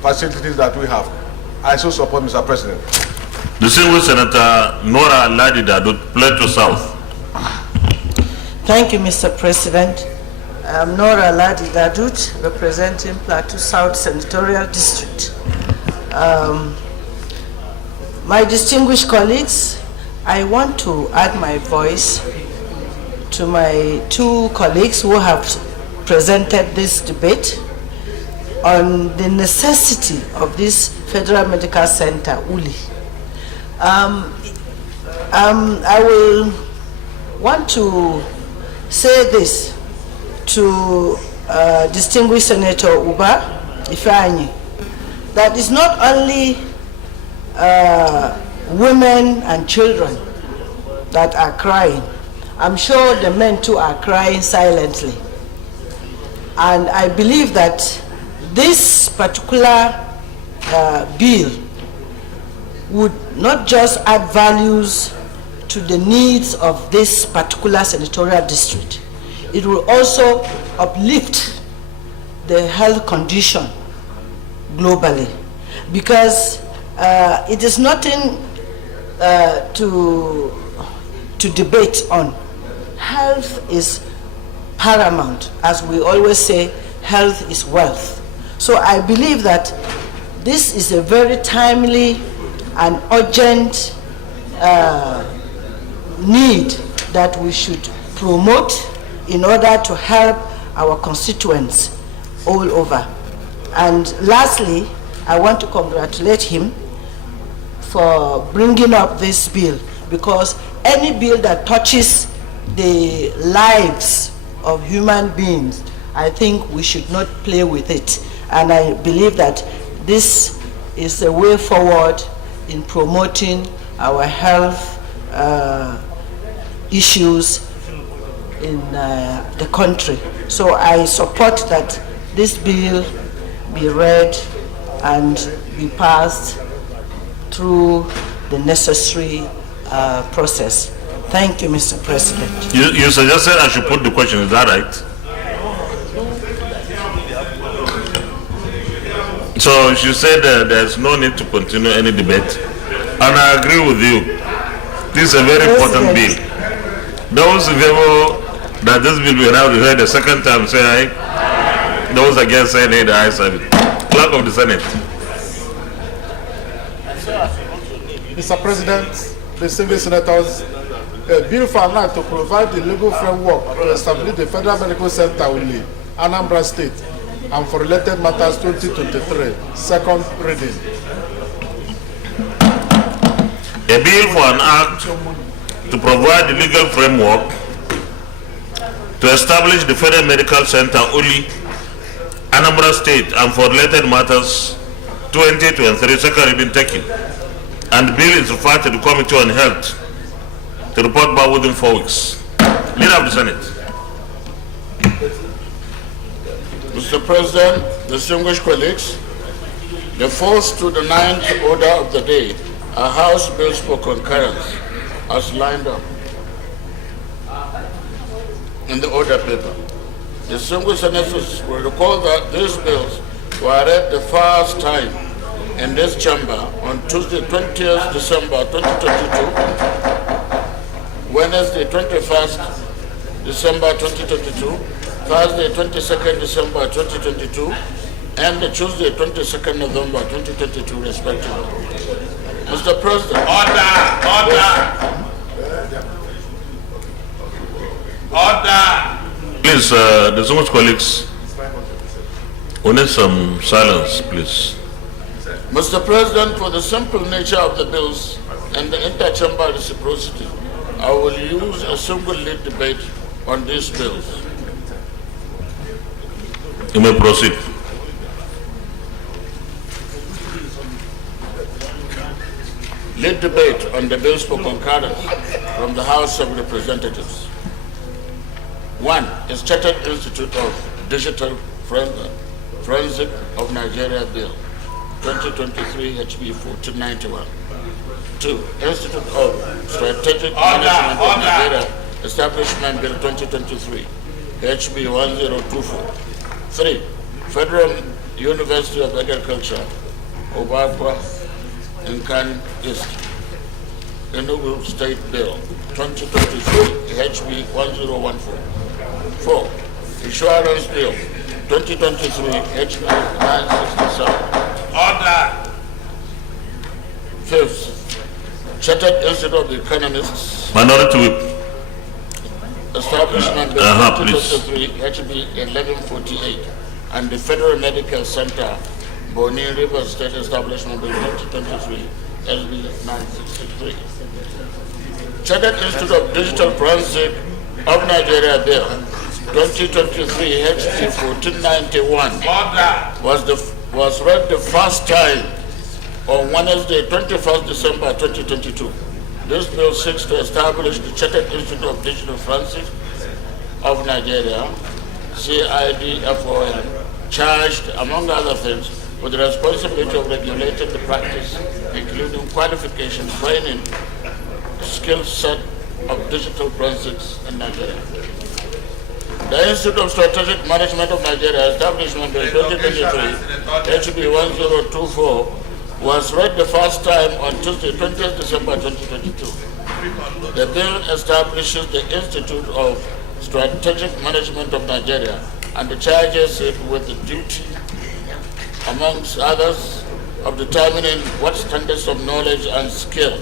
facilities that we have. I so support, Mr. President. Distinguished Senator Nora Ladida, Plateau South. Thank you, Mr. President. I'm Nora Ladida, representing Plateau South Senatorial District. My distinguished colleagues, I want to add my voice to my two colleagues who have presented this debate on the necessity of this Federal Medical Center, Uli. I will want to say this to distinguished Senator Uba Ifeanyi, that it's not only women and children that are crying. I'm sure the men too are crying silently. And I believe that this particular bill would not just add values to the needs of this particular senatorial district, it will also uplift the health condition globally, because it is nothing to debate on. Health is paramount. As we always say, health is wealth. So I believe that this is a very timely and urgent need that we should promote in order to help our constituents all over. And lastly, I want to congratulate him for bringing up this bill, because any bill that touches the lives of human beings, I think we should not play with it. And I believe that this is a way forward in promoting our health issues in the country. So I support that this bill be read and be passed through the necessary process. Thank you, Mr. President. You suggested I should put the question, is that right? So you said there's no need to continue any debate, and I agree with you. This is a very important bill. Those in favor that this bill will now be heard the second time say aye. Those against say nay, the ayes have it. Clerk of the Senate. Mr. President, distinguished senators, a bill for an act to provide the legal framework to establish the Federal Medical Center Uli, Anambra State, and for related matters 2023, second reading. A bill for an act to provide the legal framework to establish the Federal Medical Center Uli, Anambra State, and for related matters 2023, second reading taken. And the bill is referred to the Committee on Health to report back within 4 weeks. Leader of the Senate. Mr. President, distinguished colleagues, the fourth to the ninth order of the day are House bills for concurrence as lined up in the order paper. Distinguished senators will recall that these bills were read the first time in this chamber on Tuesday, 20th December 2022, Wednesday, 21st December 2022, Thursday, 22nd December 2022, and Tuesday, 22nd November 2022, respectively. Mr. President. Order. Please, distinguished colleagues, we need some silence, please. Mr. President, for the simple nature of the bills and the inter-chamber reciprocity, I will use a single lead debate on these bills. You may proceed. Lead debate on the bills for concurrence from the House of Representatives. One is Chartered Institute of Digital Forensic of Nigeria Bill 2023 HB 1491. 2. Institute of Strategic Management of Nigeria Establishment Bill 2023 HB 1024. 3. Federal University of Agriculture, Obakwa, Nkan East, Enugu State Bill 2023 HB 1014. 4. Insurance Bill 2023 HB 967. Order. 5th, Chartered Institute of Economists. Minority Whip. Establishment Bill 2023 HB 1148 and the Federal Medical Center Boni River State Establishment Bill 2023 HB 963. Chartered Institute of Digital Forensic of Nigeria Bill 2023 HB 1491 was read the first time on Wednesday, 21st December 2022. This bill seeks to establish the Chartered Institute of Digital Forensic of Nigeria, CIDFON, charged, among other things, with the responsibility of regulating the practice, including qualification, training, skill set of digital forensics in Nigeria. The Institute of Strategic Management of Nigeria, Establishment Bill 2023, HB 1024, was read the first time on Tuesday, 20th December 2022. The bill establishes the Institute of Strategic Management of Nigeria and charges it with the duty, amongst others, of determining what standards of knowledge and skill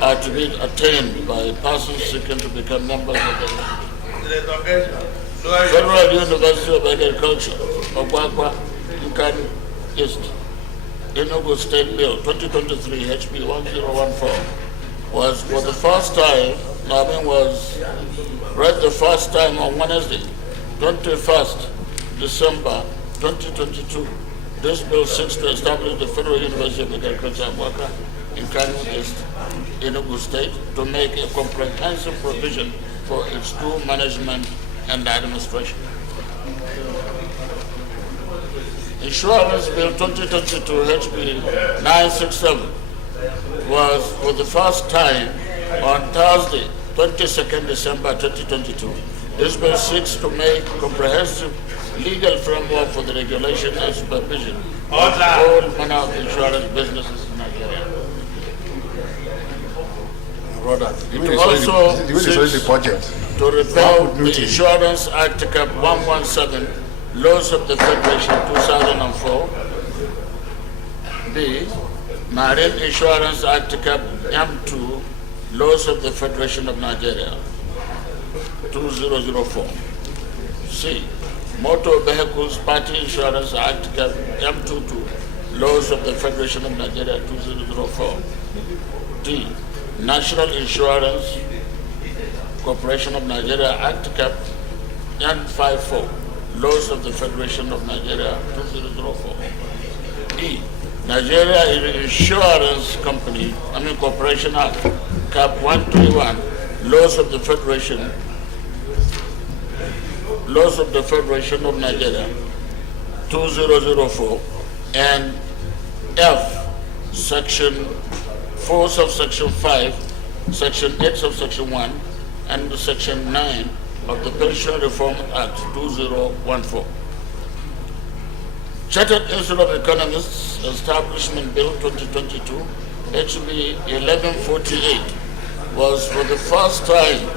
are to be attained by persons seeking to become members of the Federal University of Agriculture, Ogwagwa, Nkanu East, Enugu State Bill 2023 HB 1014 was for the first time, was read the first time on Wednesday, 21st December 2022. This bill seeks to establish the Federal University of Agriculture and Worker in Kano East, Enugu State, to make a comprehensive provision for its school management and administration. Insurance Bill 2022 HB 967 was for the first time on Thursday, 22nd December 2022. This bill seeks to make comprehensive legal framework for the regulation and supervision of all manner of insurance businesses in Nigeria. It also seeks to repeal the Insurance Act Cap 117, Laws of the Federation 2004, B, Marine Insurance Act Cap M2, Laws of the Federation of Nigeria 2004, C, Motor Vehicles Party Insurance Act Cap M22, Laws of the Federation of Nigeria 2004, D, National Insurance Corporation of Nigeria Act Cap N54, Laws of the Federation of Nigeria 2004. E, Nigeria Insurance Corporation Act Cap 121, Laws of the Federation of Nigeria 2004, and F, Section 4 subsection 5, Section 8 subsection 1, and Section 9 of the Pension Reform Act 2014. Chartered Institute of Economists Establishment Bill 2022, HB 1148, was for the first time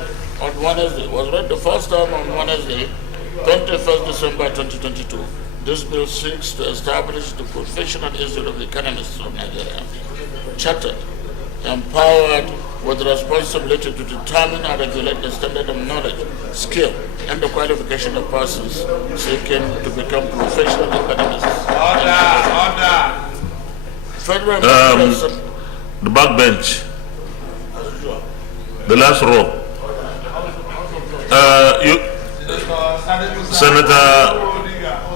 on Wednesday, was read the first time on Wednesday, 21st December 2022. This bill seeks to establish the Professional Institute of Economists of Nigeria, chartered, empowered with the responsibility to determine and regulate the standard of knowledge, skill, and the qualification of persons seeking to become professional economists. Order! Federal the back bench, the last row. Senator,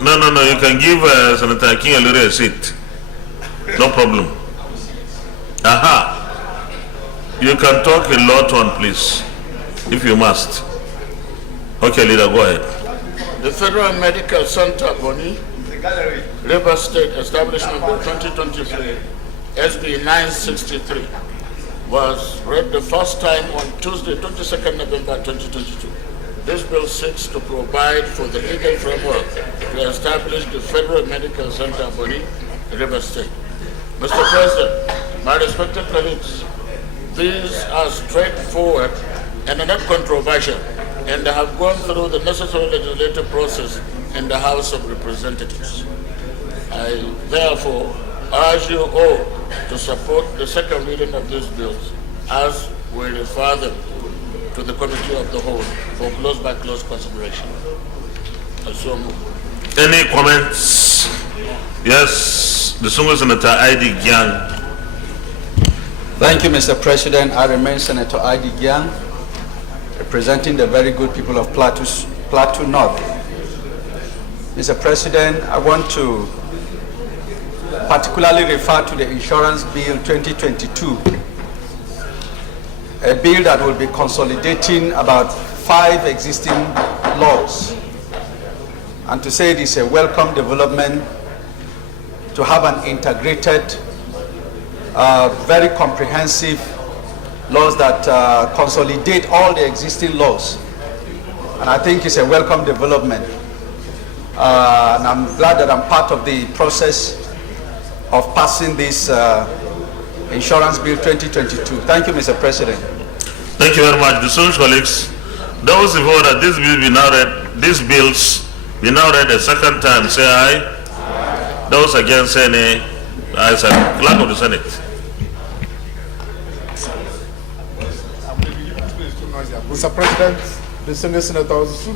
no, you can give Senator King a seat. No problem. Aha. You can talk a lot on, please, if you must. Okay, leader, go ahead. The Federal Medical Center, Boni, River State Establishment Bill 2023, SB 963, was read the first time on Tuesday, 22nd November 2022. This bill seeks to provide for the legal framework to establish the Federal Medical Center, Boni, River State. Mr. President, my respected colleagues, these are straightforward and are not controversial, and they have gone through the necessary legislative process in the House of Representatives. I therefore urge you all to support the second reading of these bills as we refer them to the Committee of the Whole for close-by-close consideration. I so move. Any comments? Yes, the Distinguished Senator I.D. Gyang. Thank you, Mr. President. I remain Senator I.D. Gyang, representing the very good people of Plateau North. Mr. President, I want to particularly refer to the Insurance Bill 2022, a bill that will be consolidating about 5 existing laws, and to say it is a welcome development to have an integrated, very comprehensive laws that consolidate all the existing laws. And I think it's a welcome development. And I'm glad that I'm part of the process of passing this Insurance Bill 2022. Thank you, Mr. President. Thank you very much. Distinguished colleagues, those in favor that these bills be now read a second time, say aye. Aye. Those against, say nay. I say, Clerk of the Senate. Mr. President, distinguished senators,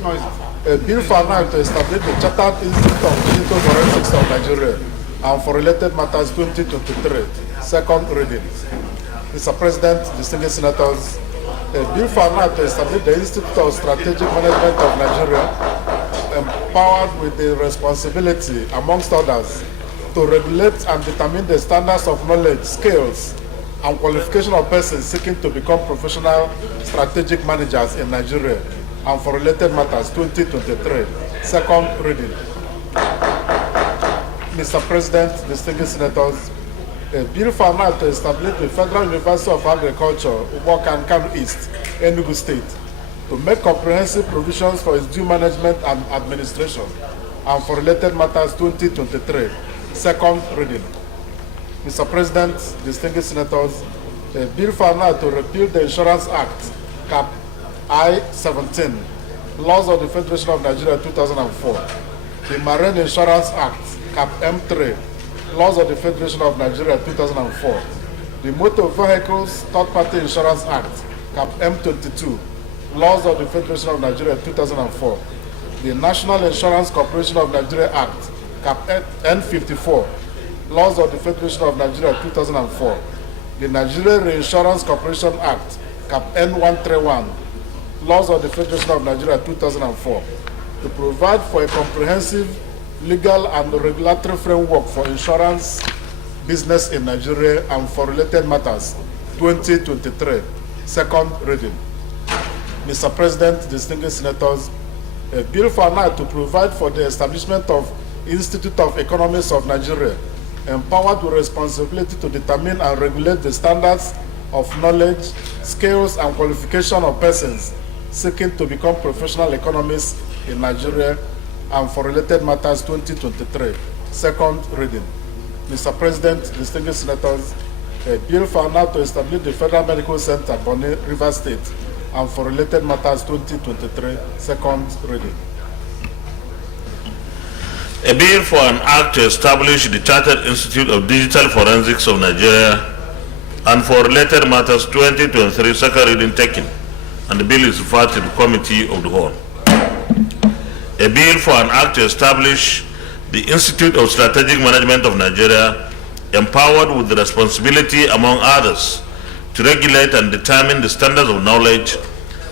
a bill for an act to establish the Chartered Institute of Digital Forensics of Nigeria and for related matters 2023, second reading. Mr. President, distinguished senators, a bill for an act to establish the Institute of Strategic Management of Nigeria, empowered with the responsibility, amongst others, to regulate and determine the standards of knowledge, skills, and qualification of persons seeking to become professional strategic managers in Nigeria and for related matters 2023, second reading. Mr. President, distinguished senators, a bill for an act to establish the Federal University of Agriculture, Ubokan Kano East, Enugu State, to make comprehensive provisions for its due management and administration and for related matters 2023, second reading. Mr. President, distinguished senators, a bill for an act to repeal the Insurance Act, Cap I-17, Laws of the Federation of Nigeria 2004, the Marine Insurance Act, Cap M3, Laws of the Federation of Nigeria 2004, the Motor Vehicles Third-Party Insurance Act, Cap M22, Laws of the Federation of Nigeria 2004, the National Insurance Corporation of Nigeria Act, Cap N54, Laws of the Federation of Nigeria 2004, the Nigeria Reinsurance Corporation Act, Cap N131, Laws of the Federation of Nigeria 2004, to provide for a comprehensive legal and regulatory framework for insurance business in Nigeria and for related matters 2023, second reading. Mr. President, distinguished senators, a bill for an act to provide for the establishment of Institute of Economics of Nigeria, empowered with responsibility to determine and regulate the standards of knowledge, skills, and qualification of persons seeking to become professional economists in Nigeria and for related matters 2023, second reading. Mr. President, distinguished senators, a bill for an act to establish the Federal Medical Center, Bonny, River State, and for related matters 2023, second reading. A bill for an act to establish the Chartered Institute of Digital Forensics of Nigeria and for related matters 2023, second reading taken, and the bill is referred to the Committee of the Whole. A bill for an act to establish the Institute of Strategic Management of Nigeria, empowered with the responsibility, among others, to regulate and determine the standards of knowledge,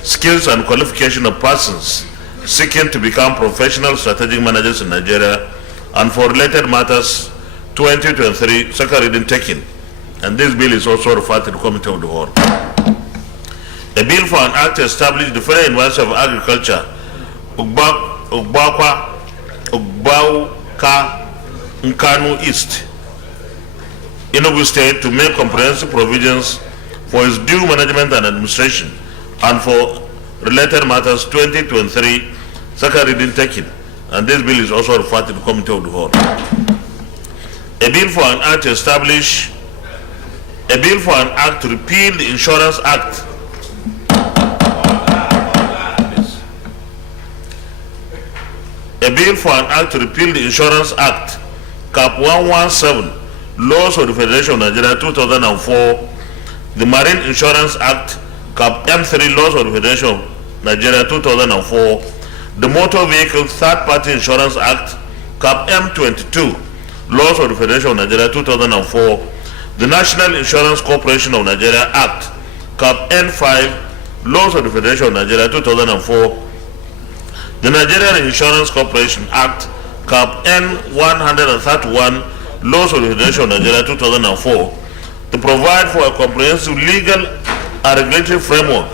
skills, and qualification of persons seeking to become professional strategic managers in Nigeria, and for related matters 2023, second reading taken, and this bill is also referred to the Committee of the Whole. A bill for an act to establish the Federal University of Agriculture, Ugbauka Nkanu East, Enugu State, to make comprehensive provisions for its due management and administration and for related matters 2023, second reading taken, and this bill is also referred to the Committee of the Whole. A bill for an act to establish, a bill for an act to repeal the Insurance Act. A bill for an act to repeal the Insurance Act, Cap 117, Laws of the Federation of Nigeria 2004, the Marine Insurance Act, Cap M3 Laws of the Federation of Nigeria 2004, the Motor Vehicle Third Party Insurance Act, Cap M22 Laws of the Federation of Nigeria 2004, the National Insurance Corporation of Nigeria Act, Cap N5 Laws of the Federation of Nigeria 2004, the Nigerian Insurance Corporation Act, Cap N131 Laws of the Federation of Nigeria 2004, to provide for a comprehensive legal and regulatory framework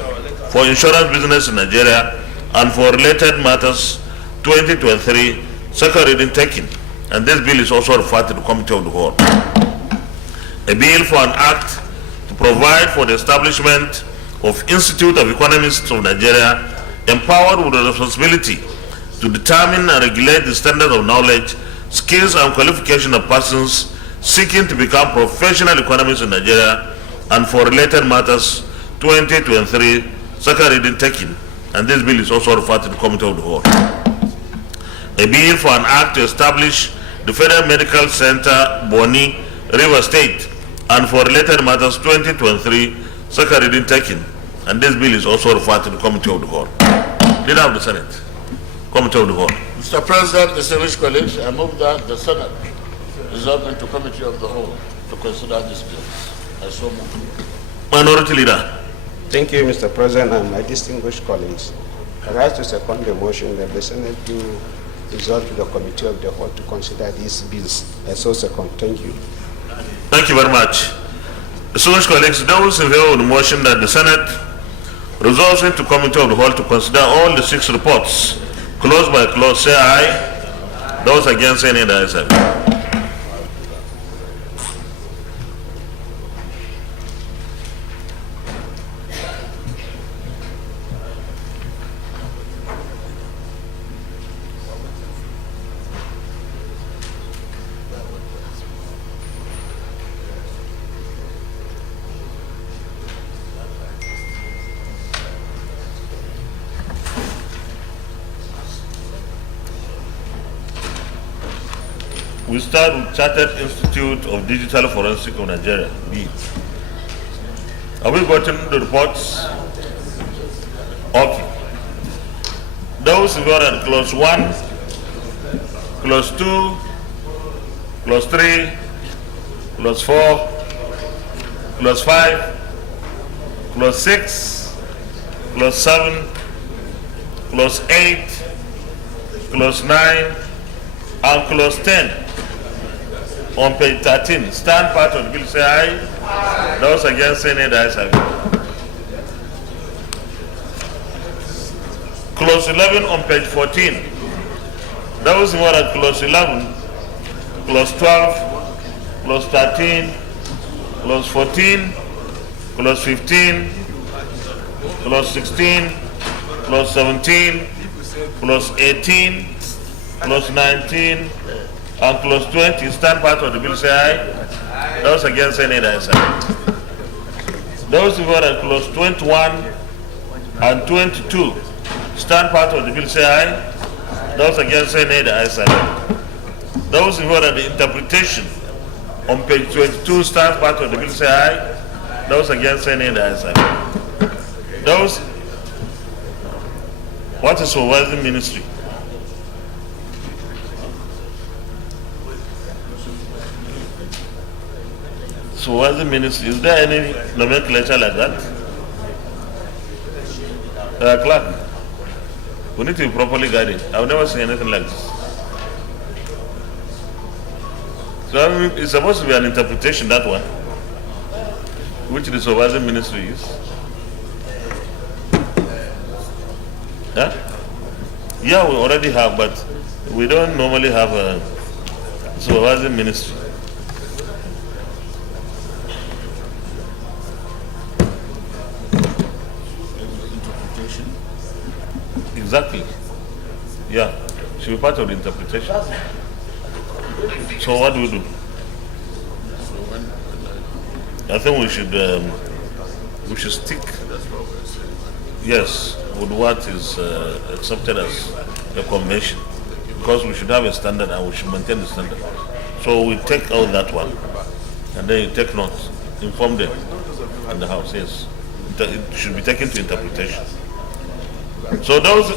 for insurance business in Nigeria and for related matters 2023, second reading taken. And this bill is also referred to the Committee of the Whole. A bill for an act to provide for the establishment of Institute of Economists of Nigeria, empowered with the responsibility to determine and regulate the standard of knowledge, skills and qualification of persons seeking to become professional economists in Nigeria and for related matters 2023, second reading taken. And this bill is also referred to the Committee of the Whole. A bill for an act to establish the Federal Medical Center, Boni, River State, and for related matters 2023, second reading taken. And this bill is also referred to the Committee of the Whole. Leader of the Senate, Committee of the Whole. Mr. President, distinguished colleagues, I move that the Senate resolve into Committee of the Whole to consider this bill. I so move. Minority Leader. Thank you, Mr. President, and my distinguished colleagues. I rise to second the motion that the Senate do resolve to the Committee of the Whole to consider these bills. I so second. Thank you. Thank you very much. Distinguished colleagues, those in favor of the motion that the Senate resolves into Committee of the Whole to consider all the 6 reports, clause by clause, say aye. Those against, say nay. The ayes have it. We start with Chartered Institute of Digital Forensic of Nigeria, B. Have we gotten the reports? Okay. Those who are at clause 1, clause 2, clause 3, clause 4, clause 5, clause 6, clause 7, clause 8, clause 9, and clause 10. On page 13, stand part of the bill, say aye. Aye. Those against, say nay. The ayes have it. Clause 11 on page 14. Those who are at clause 11, clause 12, clause 13, clause 14, clause 15, clause 16, clause 17, clause 18, clause 19, and clause 20, stand part of the bill, say aye. Those against, say nay. The ayes have it. Those who are at clause 21 and 22, stand part of the bill, say aye. Those against, say nay. The ayes have it. Those who are at the interpretation on page 22, stand part of the bill, say aye. Those against, say nay. The ayes have it. Those, what is supervising ministry? Supervising ministry, is there any nomenclature like that? Clerk, we need to be properly guided. I've never seen anything like this. So I mean, it's supposed to be an interpretation, that one, which the supervising ministry is. Huh? Yeah, we already have, but we don't normally have a supervising ministry. Exactly. Yeah. Should be part of the interpretation. So what do we do? I think we should stick, yes, with what is accepted as a convention, because we should have a standard and we should maintain the standard. So we take out that one, and then you take notes, inform them in the house. Yes. it should be taken to interpretation. So those,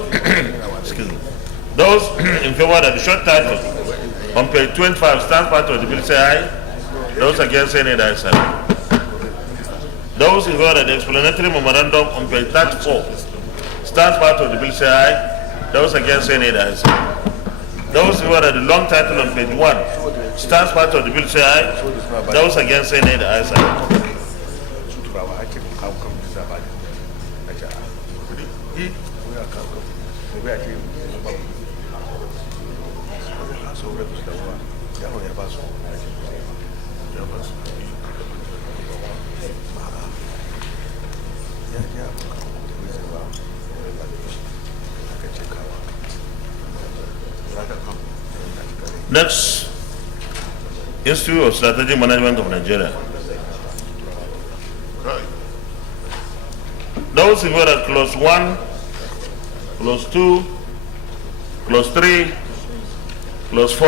excuse me, those in favor that the short title on page 25 stands part of the bill say aye. Those against say nay, the ayes have it. Those in favor that the explanatory memorandum on page 34 stands part of the bill say aye. Those against say nay, the ayes have it. Those in favor that the long title on page 1 stands part of the bill say aye. Those against say nay, the ayes have it. Next, Institute of Strategic Management of Nigeria. Those in favor at clause 1, clause 2, clause 3, clause 4,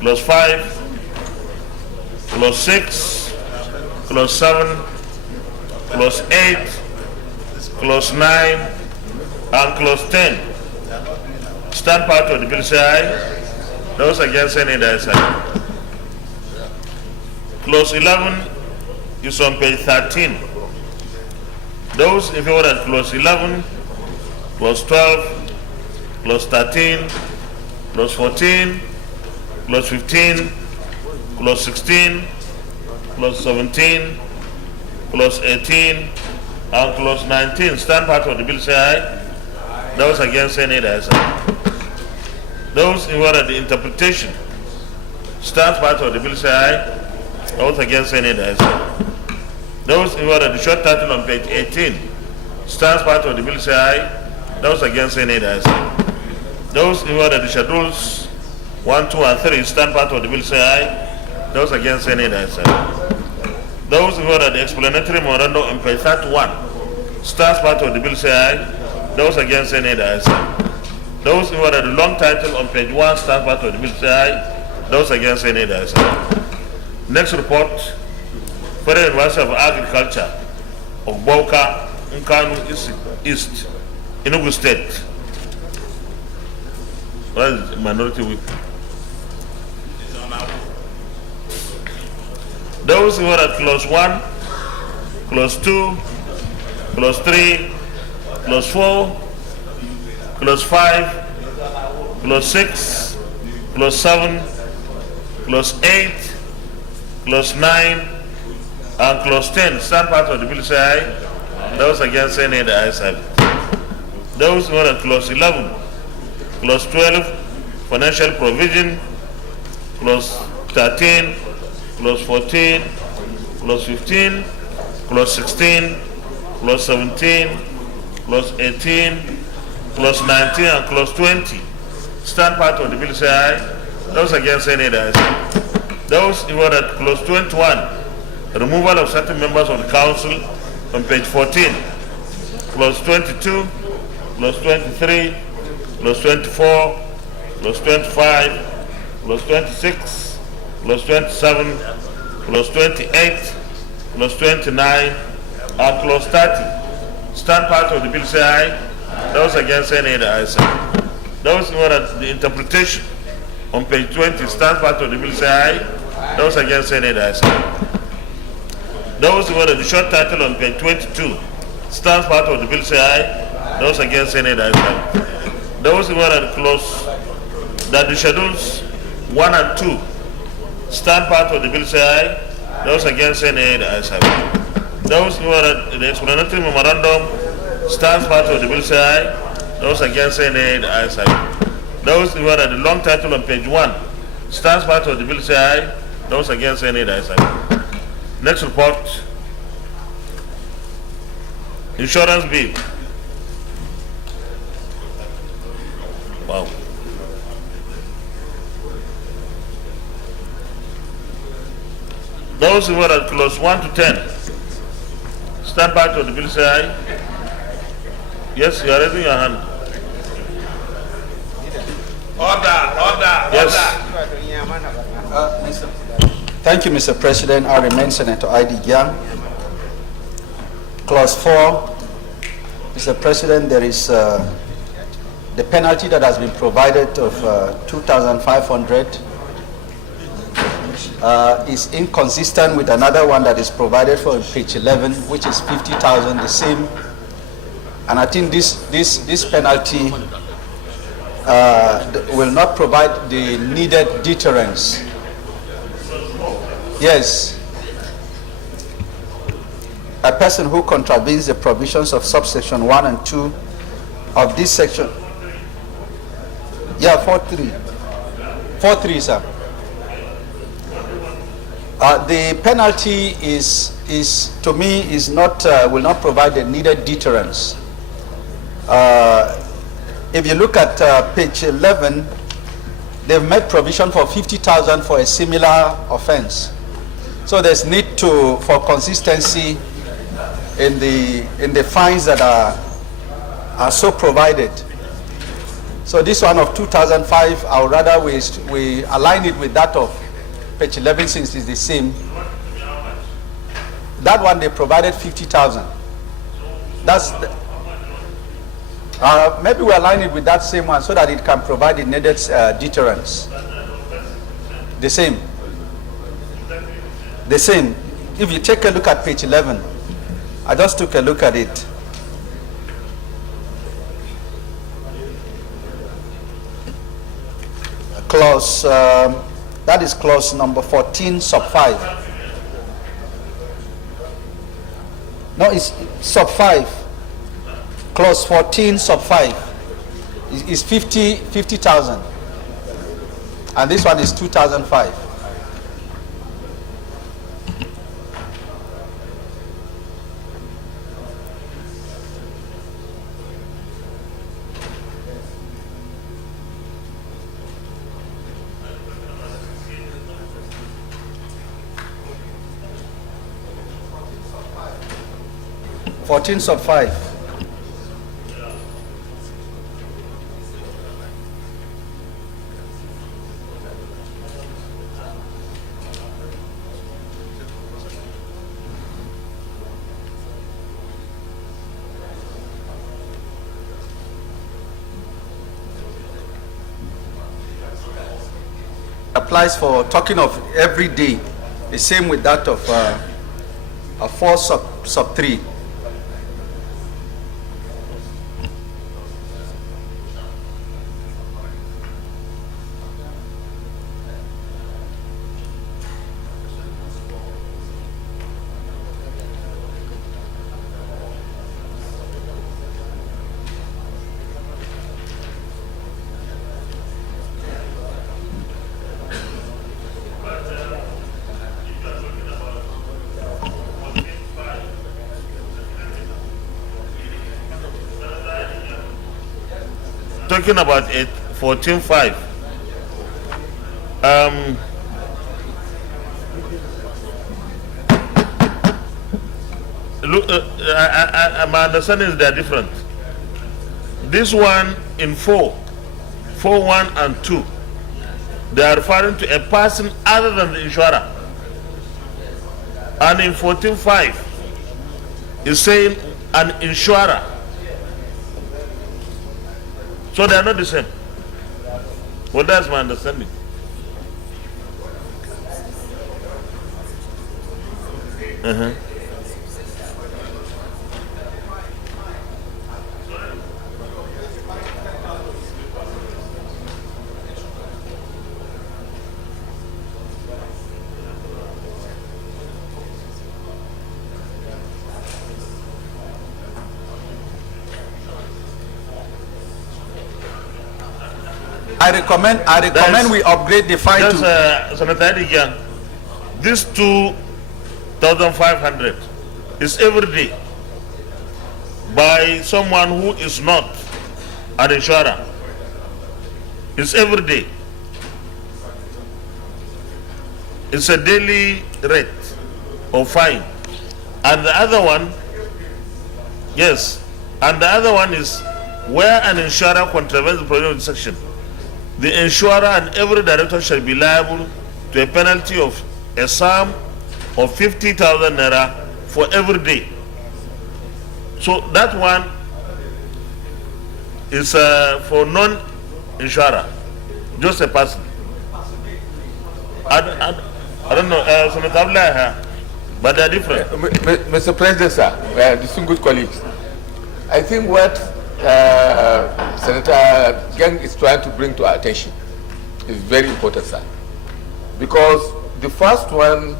clause 5, clause 6, clause 7, clause 8, clause 9, and clause 10. Stand part of the bill say aye. Those against say nay, the ayes have it. Clause 11 is on page 13. Those in favor of clause 11, clause 12, clause 13, clause 14, clause 15, clause 16, clause 17, clause 18, and clause 19 stand part of the bill say aye. Those against say nay, the ayes have it. Those in favor of the interpretation stand part of the bill say aye. Those against say nay, the ayes have it. Those in favor of the short title on page 18 stands part of the bill say aye. Those against say nay, the ayes have it. Those in favor of the schedules 1, 2, and 3 stand part of the bill say aye. Those against say nay, the ayes have it. Those in favor of the explanatory memorandum on page 31 stands part of the bill say aye. Those against say nay, the ayes have it. Those in favor of the long title on page 1 stands part of the bill say aye. Those against say nay, the ayes have it. Next report, Federal University of Agriculture of Boka, Nkanu East, Enugu State. What is minority whip? Those who are at clause 1, clause 2, clause 3, clause 4, clause 5, clause 6, clause 7, clause 8, clause 9, and clause 10 stand part of the bill say aye. Those against say nay, the ayes have it. Those who are at clause 11, clause 12, financial provision, clause 13, clause 14, clause 15, clause 16, clause 17, clause 18, clause 19, and clause 20 stand part of the bill say aye. Those against say nay, the ayes have it. Those who are at clause 21, removal of certain members of the council on page 14, clause 22, clause 23, clause 24, clause 25, clause 26, clause 27, clause 28, clause 29, and clause 30 stand part of the bill say aye. Those against say nay, the ayes have it. Those who are at the interpretation on page 20 stand part of the bill say aye. Those against say nay, the ayes have it. Those who are at the short title on page 22 stands part of the bill say aye. Those against say nay, the ayes have it. Those who are at clause that the schedules 1 and 2 stand part of the bill say aye. Those against say nay, the ayes have it. Those who are at the explanatory memorandum stands part of the bill say aye. Those against say nay, the ayes have it. Those who are at the long title on page 1 stands part of the bill say aye. Those against say nay, the ayes have it. Next report, insurance bill. Wow. Those who are at clause 1 to 10 stand part of the bill say aye. Yes, you are raising your hand. Order. Yes. Thank you, Mr. President. I remain Senator I.D. Giang. Clause 4, Mr. President, there is the penalty that has been provided of 2,500 is inconsistent with another one that is provided for on page 11, which is 50,000, the same. And I think this penalty will not provide the needed deterrence. Yes. A person who contravenes the provisions of subsection 1 and 2 of this section. Yeah, 4.3. 4.3, sir. The penalty is to me is not will not provide the needed deterrence. If you look at page 11, they've made provision for 50,000 for a similar offense. So there's need for consistency in the fines that are so provided. So this one of 2005, I would rather we align it with that of page 11 since it's the same. That one they provided 50,000. That's maybe we align it with that same one so that it can provide the needed deterrence. The same. The same. If you take a look at page 11, I just took a look at it. Clause, that is clause number 14 sub 5. No, it's sub 5. Clause 14 sub 5 is 50,000. And this one is 2005. Sub 5. Applies for talking of every day, the same with that of 4 sub 3. Talking about 14.5. Look, my understanding is they are different. This one in 4.1 and 2, they are referring to a person other than the insurer. And in 14.5, is saying an insurer. So they are not the same. Well, that's my understanding. I recommend we upgrade the fine to... Senator Adigan, this 2,500 is every day by someone who is not an insurer. It's every day. It's a daily rate or fine. And the other one, yes, and the other one is where an insurer contravenes the provision of the section. The insurer and every director shall be liable to a penalty of a sum of 50,000 naira for every day. So that one is for non-insurer, just a person. I don't know, Senator Abdullah, but they're different. Mr. President, sir, distinguished colleagues, I think what Senator Gang is trying to bring to our attention is very important, sir. Because the first one,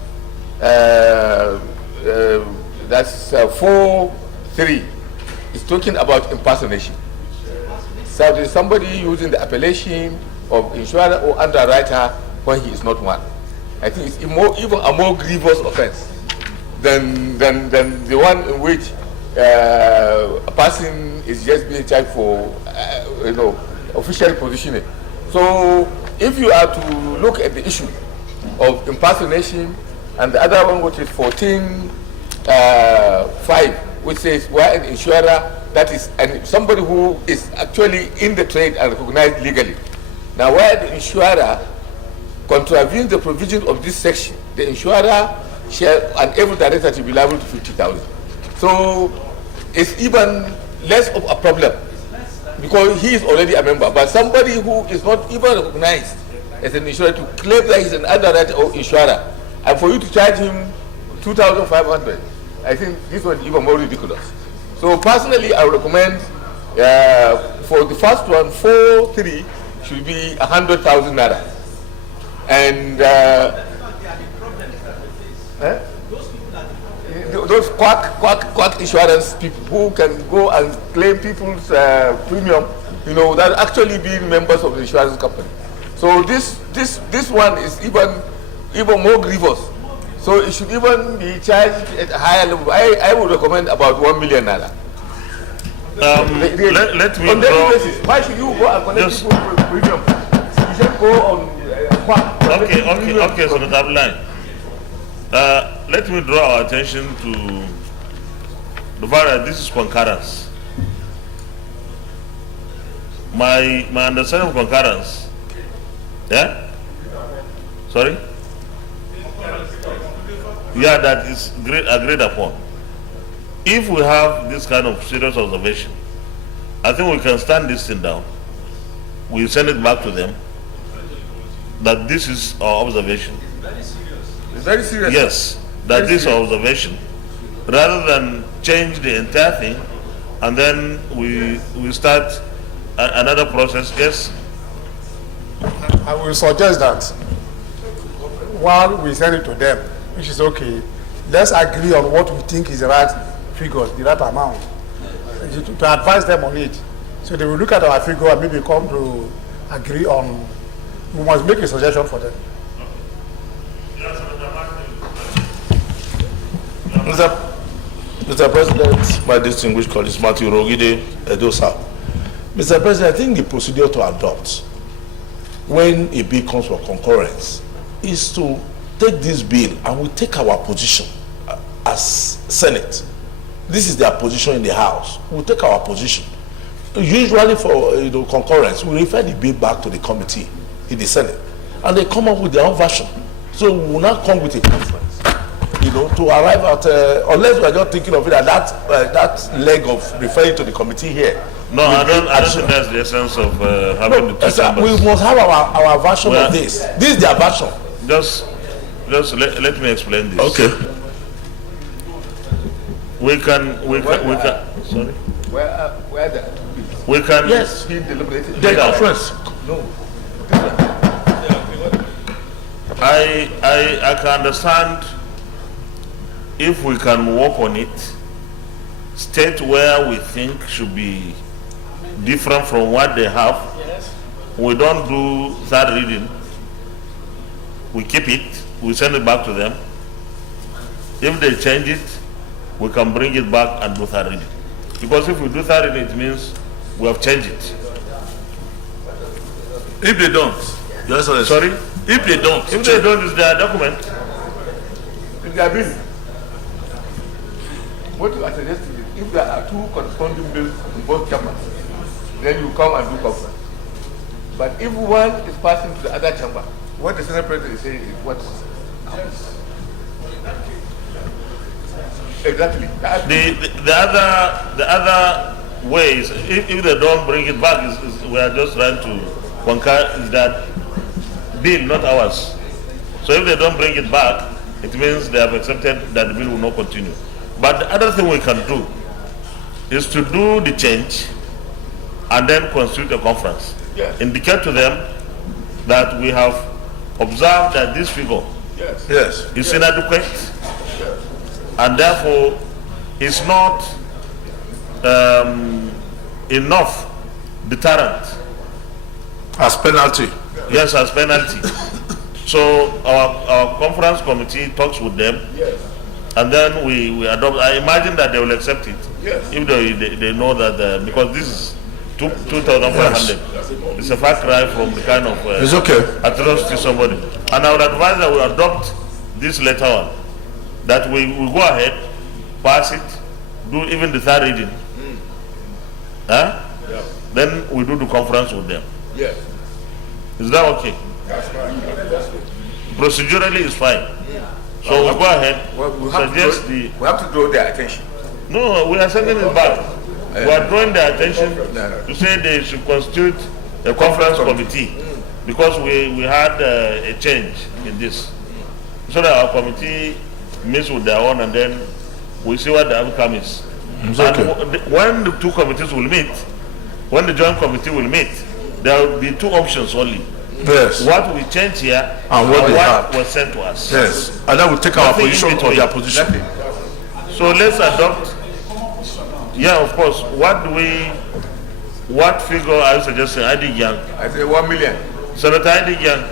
that's 4.3, is talking about impersonation. So there is somebody using the appellation of insurer or underwriter when he is not one. I think it's even a more grievous offense than the one in which a person is just being charged for, official positioning. So if you are to look at the issue of impersonation and the other one, which is 14.5, which says where an insurer, that is somebody who is actually in the trade and recognized legally. Now, where the insurer contravenes the provision of this section, the insurer shall enable the director to be liable to 50,000. So it's even less of a problem because he is already a member. But somebody who is not even recognized as an insurer to claim that he's an underwriter or insurer, and for you to charge him 2,500, I think this one is even more ridiculous. So personally, I would recommend for the first one, 4.3 should be 100,000 naira. And those quack insurance people who can go and claim people's premium, that actually being members of the insurance company. So this one is even more grievous. So it should even be charged at a higher level. I would recommend about 1 million naira. Let me on daily basis. Why should you go and collect people's premium? You should go on Okay, so Mr. Abdullah, let me draw our attention to the fact that this is concurrence. My understanding of concurrence, yeah? Sorry? Yeah, that is agreed upon. If we have this kind of serious observation, I think we can stand this thing down. We send it back to them that this is our observation. It's very serious. Yes, that this is our observation. Rather than change the entire thing and then we start another process. Yes? I will suggest that while we send it to them, which is okay, let's agree on what we think is the right figure, the right amount, to advise them on it. So they will look at our figure and maybe come to agree on. We must make a suggestion for them. Mr. President, my distinguished colleagues, Matthew Rogide, Edosa. Mr. President, I think the procedure to adopt when a bill comes for concurrence is to take this bill and we take our position as Senate. This is their position in the House. We'll take our position. Usually for concurrence, we refer the bill back to the committee in the Senate, and they come up with their own version. So we will not come with a conference, to arrive at, unless we are just thinking of it at that leg of referring to the committee here. No, I don't think that's the essence of having the two chambers. We must have our version of this. This is their version. Just let me explain this. Okay. We can. Sorry. Where the? We can. Yes. The conference. No. I can understand if we can work on it, state where we think should be different from what they have. Yes. We don't do third reading. We keep it. We send it back to them. If they change it, we can bring it back and do third reading. Because if we do third reading, it means we have changed it. If they don't, Yes, sir. Sorry? if they don't, If they don't, it's their document. If they are bill, what you are suggesting is if there are two corresponding bills in both chambers, then you come and do conference. But if one is passing to the other chamber, what the Senate President is saying is what happens. Exactly. The other ways, if they don't bring it back, we are just trying to concur, is that bill, not ours. So if they don't bring it back, it means they have accepted that the bill will not continue. But the other thing we can do is to do the change and then constitute a conference. Yes. Indicate to them that we have observed that this figure is inadequate, and therefore is not enough deterrent. As penalty. Yes, as penalty. So our conference committee talks with them, and then we adopt. I imagine that they will accept it. Yes. If they know that because this is 2,500. It's a far cry from the kind of it's okay. atrocity somebody. And I would advise that we adopt this later on, that we go ahead, pass it, do even the third reading. Huh? Yeah. Then we do the conference with them. Yes. Is that okay? That's fine. Procedurally, it's fine. So we go ahead, we have to draw their attention. No, we are sending it back. We are drawing their attention to say they should constitute a conference committee, because we had a change in this. So that our committee meets with their own, and then we see what the outcome is. And when the two committees will meet, when the joint committee will meet, there will be two options only. Yes. What we change here and what was sent to us. Yes. And then we take our position or their position. So let's adopt. Yeah, of course. What figure are you suggesting? ID Young? I say 1 million. Senator ID Young?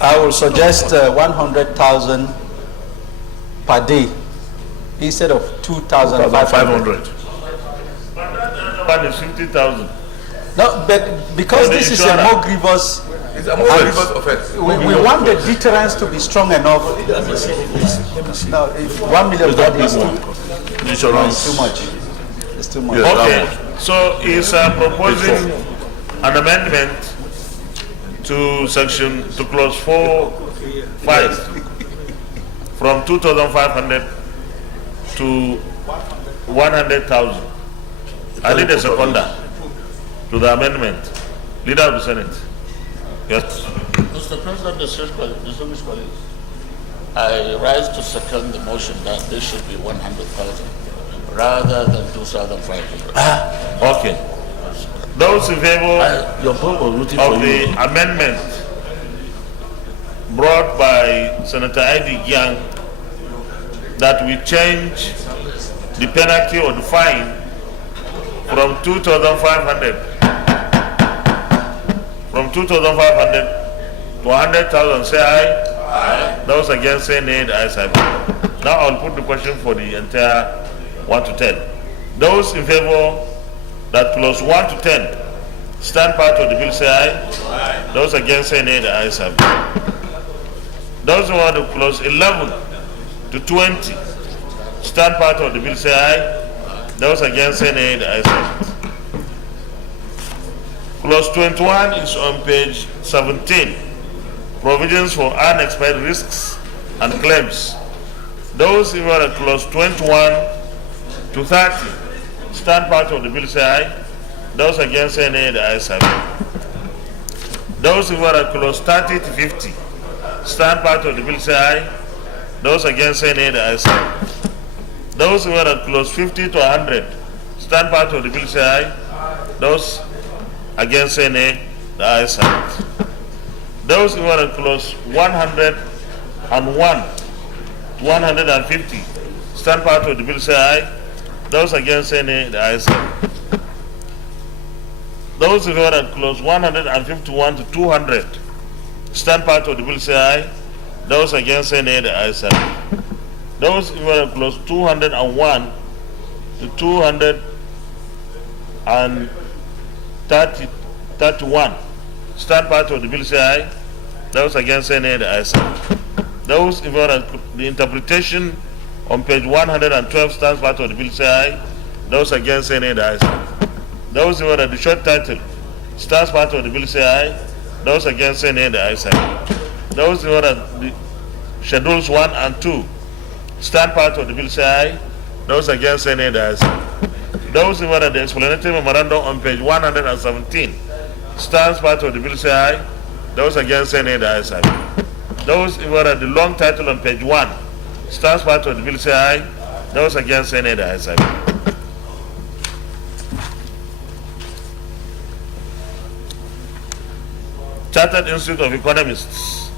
I will suggest 100,000 per day instead of 2,500. One is 50,000. No, but because this is a more grievous, it's a more grievous offense. We want the deterrence to be strong enough. No, if 1 million per day is too much. It's too much. Okay, so he's proposing an amendment to clause 4(5) from 2,500 to 100,000. I need a seconder to the amendment. Leader of the Senate. Yes. Mr. President, distinguished colleagues, I rise to second the motion that this should be 100,000 rather than 2,500. Okay. Those in favor of the amendment brought by Senator Ivy Young, that we change the penalty or the fine from 2,500 to 100,000, say aye. Aye. Those against, say nay. The ayes have it. Now I'll put the question for the entire 1 to 10. Those in favor that clause 1 to 10 stand part of the bill, say aye. Aye. Those against, say nay. The ayes have it. Those who want to clause 11 to 20 stand part of the bill, say aye. Those against, say nay. The ayes have it. Clause 21 is on page 17. Provisions for unexpired risks and claims. Those in favor of clause 21 to 30 stand part of the bill, say aye. Those against, say nay. The ayes have it. Those in favor of clause 30 to 50 stand part of the bill, say aye. Those against, say nay. The ayes have it. Those in favor of clause 50 to 100 stand part of the bill, say aye. Those against, say nay. The ayes have it. Those in favor of clause 101 to 150 stand part of the bill, say aye. Those against, say nay. The ayes have it. Those in favor of clause 151 to 200 stand part of the bill, say aye. Those against, say nay. The ayes have it. Those in favor of clause 201 to 231 stand part of the bill, say aye. Those against, say nay. The ayes have it. Those in favor of the interpretation on page 112 stands part of the bill, say aye. Those against, say nay. The ayes have it. Those in favor of the short title stands part of the bill, say aye. Those against, say nay. The ayes have it. Those in favor of the schedules 1 and 2 stand part of the bill say aye. Those against say nay, the ayes have it. Those in favor of the explanatory memorandum on page 117 stands part of the bill say aye. Those against say nay, the ayes have it. Those in favor of the long title on page 1 stands part of the bill say aye. Those against say nay, the ayes have it. Chartered Institute of Economists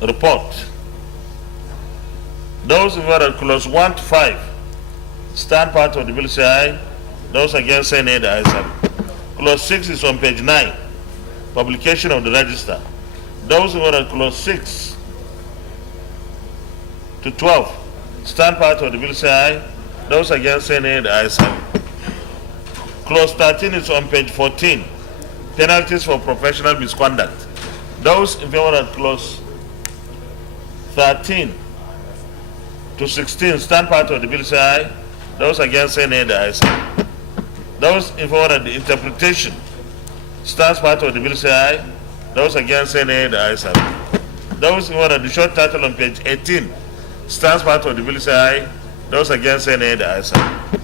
report. Those in favor of clause 1 to 5 stand part of the bill say aye. Those against say nay, the ayes have it. Clause 6 is on page 9, publication of the register. Those in favor of clause 6 to 12 stand part of the bill say aye. Those against say nay, the ayes have it. Clause 13 is on page 14, penalties for professional misconduct. Those in favor of clause 13 to 16 stand part of the bill say aye. Those against say nay, the ayes have it. Those in favor of the interpretation stands part of the bill say aye. Those against say nay, the ayes have it. Those in favor of the short title on page 18 stands part of the bill say aye. Those against say nay, the ayes have it.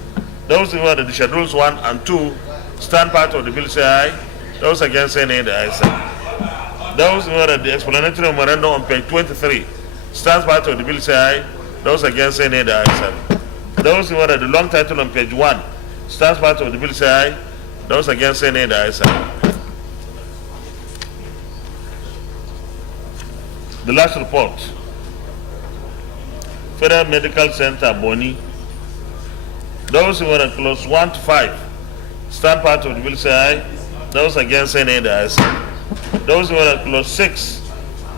Those in favor of the schedules 1 and 2 stand part of the bill say aye. Those against say nay, the ayes have it. Those in favor of the explanatory memorandum on page 23 stands part of the bill say aye. Those against say nay, the ayes have it. Those in favor of the long title on page 1 stands part of the bill say aye. Those against say nay, the ayes have it. The last report. Federal Medical Center, Boni. Those in favor of clause 1 to 5 stand part of the bill say aye. Those against say nay, the ayes have it. Those in favor of clause 6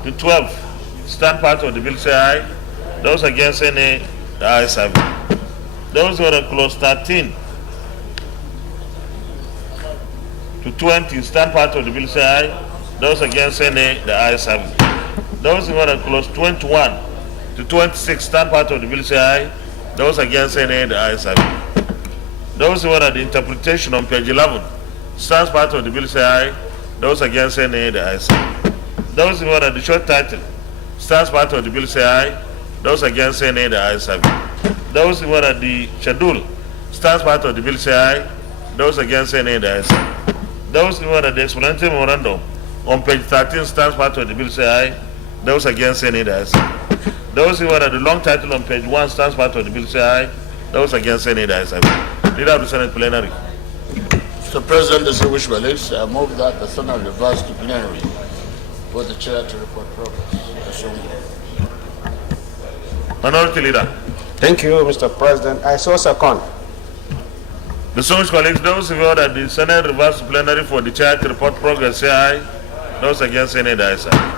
to 12 stand part of the bill say aye. Those against say nay, the ayes have it. Those in favor of clause 13 to 20 stand part of the bill say aye. Those against say nay, the ayes have it. Those in favor of clause 21 to 26 stand part of the bill say aye. Those against say nay, the ayes have it. Those in favor of the interpretation on page 11 stands part of the bill say aye. Those against say nay, the ayes have it. Those in favor of the short title stands part of the bill say aye. Those against say nay, the ayes have it. Those in favor of the schedule stands part of the bill say aye. Those against say nay, the ayes have it. Those in favor of the explanatory memorandum on page 13 stands part of the bill say aye. Those against say nay, the ayes have it. Those in favor of the long title on page 1 stands part of the bill say aye. Those against say nay, the ayes have it. Leader of the Senate Plenary. Mr. President, distinguished colleagues, I move that the Senate reverse to plenary for the chair to report progress. Minority Leader. Thank you, Mr. President. I so second. Distinguished colleagues, those in favor that the Senate reverse to plenary for the chair to report progress say aye. Those against say nay, the ayes have it.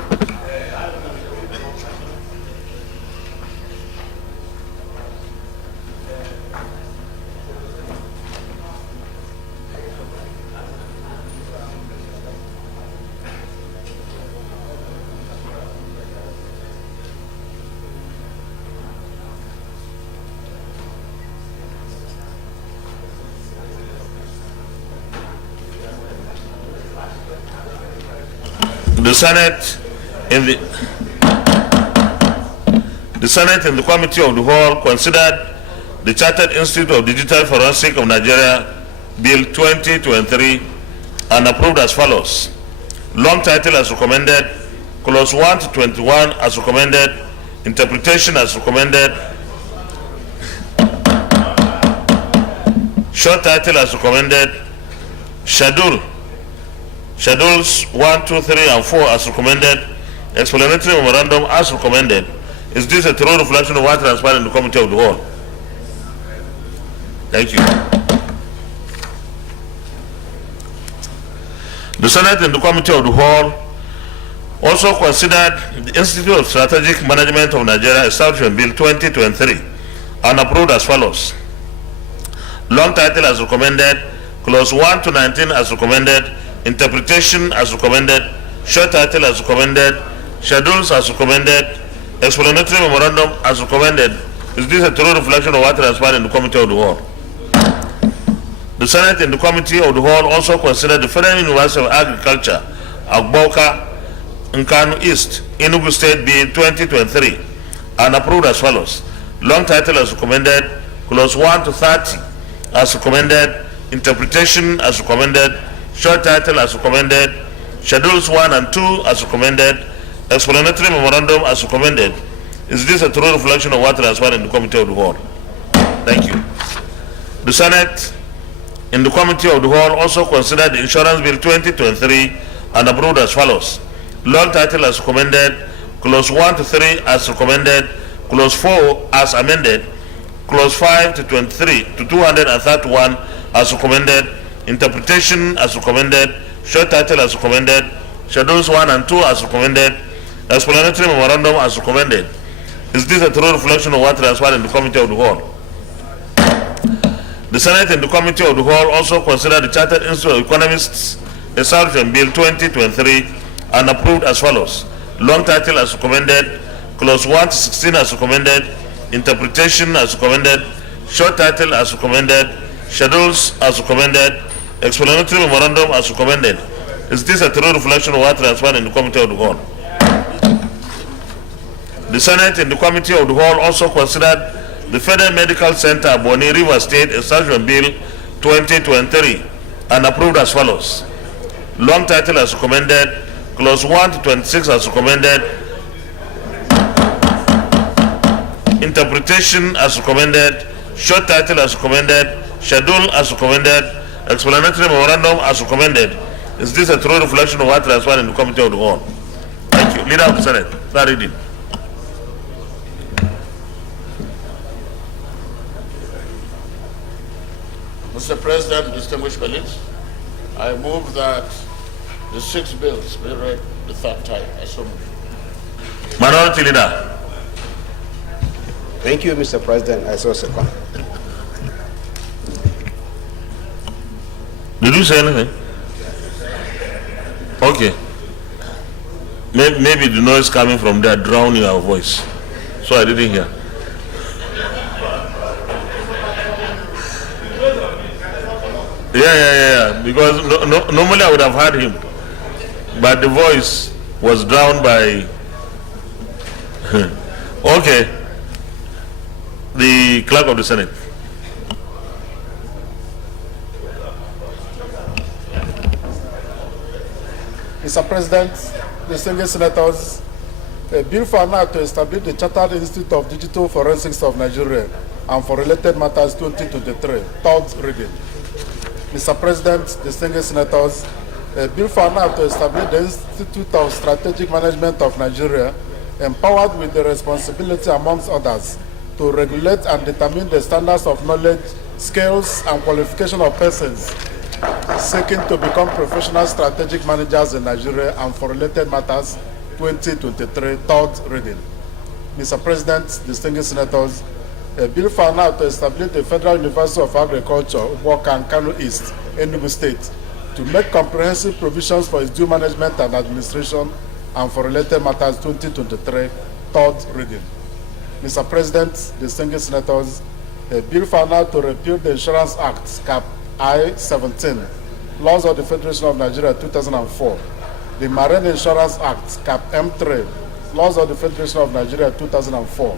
The Senate in the Committee of the Whole considered the Chartered Institute of Digital Forensic of Nigeria Bill 2023 and approved as follows. Long title as recommended, clause 1 to 21 as recommended, interpretation as recommended, short title as recommended, schedules 1, 2, 3 and 4 as recommended, explanatory memorandum as recommended. Is this a true reflection of what transpired in the Committee of the Whole? Thank you. The Senate and the Committee of the Whole also considered the Institute of Strategic Management of Nigeria Establishment Bill 2023 and approved as follows. Long title as recommended, clause 1 to 19 as recommended, interpretation as recommended, short title as recommended, schedules as recommended, explanatory memorandum as recommended. Is this a true reflection of what transpired in the Committee of the Whole? The Senate and the Committee of the Whole also considered the Federal University of Agriculture, Agboka, Nkanu East, Enugu State Bill 2023 and approved as follows. Long title as recommended, clause 1 to 30 as recommended, interpretation as recommended, short title as recommended, schedules 1 and 2 as recommended, explanatory memorandum as recommended. Is this a true reflection of what transpired in the Committee of the Whole? Thank you. The Senate in the Committee of the Whole also considered the Insurance Bill 2023 and approved as follows. Long title as recommended, clause 1 to 3 as recommended, clause 4 as amended, clause 5 to 23 to 231 as recommended, interpretation as recommended, short title as recommended, schedules 1 and 2 as recommended, explanatory memorandum as recommended. Is this a true reflection of what transpired in the Committee of the Whole? The Senate in the Committee of the Whole also considered the Chartered Institute of Economists Establishment Bill 2023 and approved as follows. Long title as recommended, clause 1 to 16 as recommended, interpretation as recommended, short title as recommended, schedules as recommended, explanatory memorandum as recommended. Is this a true reflection of what transpired in the Committee of the Whole? The Senate in the Committee of the Whole also considered the Federal Medical Center, Bonny River State Establishment Bill 2023 and approved as follows. Long title as recommended, clause 1 to 26 as recommended, interpretation as recommended, short title as recommended, schedule as recommended, explanatory memorandum as recommended. Is this a true reflection of what transpired in the Committee of the Whole? Thank you. Leader of the Senate, start reading. Mr. President, distinguished colleagues, I move that the 6 bills be read the third time. I so move. Minority Leader. Thank you, Mr. President. I so second. Did you say anything? Okay. Maybe the noise coming from there drowned your voice, so I didn't hear. Yeah. Because normally I would have heard him, but the voice was drowned by. Okay. The Clerk of the Senate. Mr. President, distinguished senators, a bill for an act to establish the Chartered Institute of Digital Forensics of Nigeria and for related matters 2023, third reading. Mr. President, distinguished senators, a bill for an act to establish the Institute of Strategic Management of Nigeria, empowered with the responsibility, amongst others, to regulate and determine the standards of knowledge, skills, and qualification of persons seeking to become professional strategic managers in Nigeria and for related matters 2023, third reading. Mr. President, distinguished senators, a bill for an act to establish the Federal University of Agriculture, Uboka, Kano East, Enugu State, to make comprehensive provisions for its due management and administration and for related matters 2023, third reading. Mr. President, distinguished senators, a bill for an act to repeal the Insurance Act, Cap I-17, Laws of the Federation of Nigeria 2004, the Marine Insurance Act, Cap M3, Laws of the Federation of Nigeria 2004,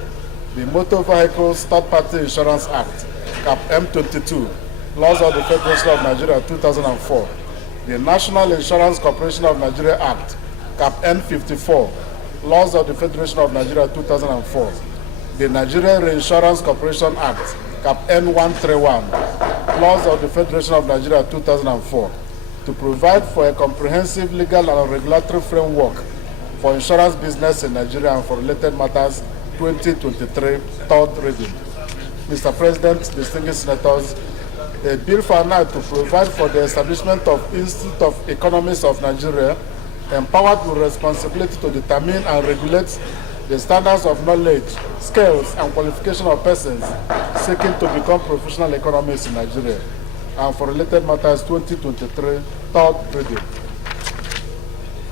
the Motor Vehicles Third-Party Insurance Act, Cap M22, Laws of the Federation of Nigeria 2004, the National Insurance Corporation of Nigeria Act, Cap N54, Laws of the Federation of Nigeria 2004, the Nigerian Reinsurance Corporation Act, Cap N131, Laws of the Federation of Nigeria 2004, to provide for a comprehensive legal and regulatory framework for insurance business in Nigeria and for related matters 2023, third reading. Mr. President, distinguished senators, a bill for an act to provide for the establishment of Institute of Economists of Nigeria, empowered with responsibility to determine and regulate the standards of knowledge, skills, and qualification of persons seeking to become professional economists in Nigeria, and for related matters 2023, third reading.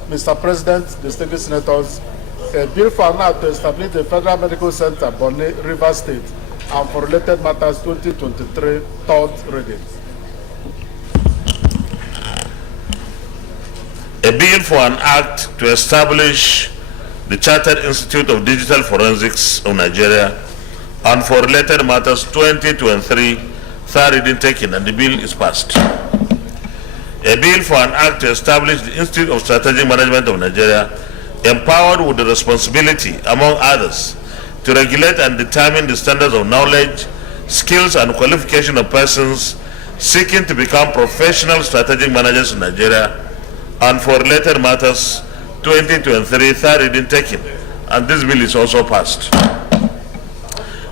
Mr. President, distinguished senators, a bill for an act to establish the Federal Medical Center, Bonny River State, and for related matters 2023, third reading. A bill for an act to establish the Chartered Institute of Digital Forensics of Nigeria, and for related matters 2023, third reading taken, and the bill is passed. A bill for an act to establish the Institute of Strategic Management of Nigeria, empowered with the responsibility, among others, to regulate and determine the standards of knowledge, skills, and qualification of persons seeking to become professional strategic managers in Nigeria, and for related matters 2023, third reading taken, and this bill is also passed.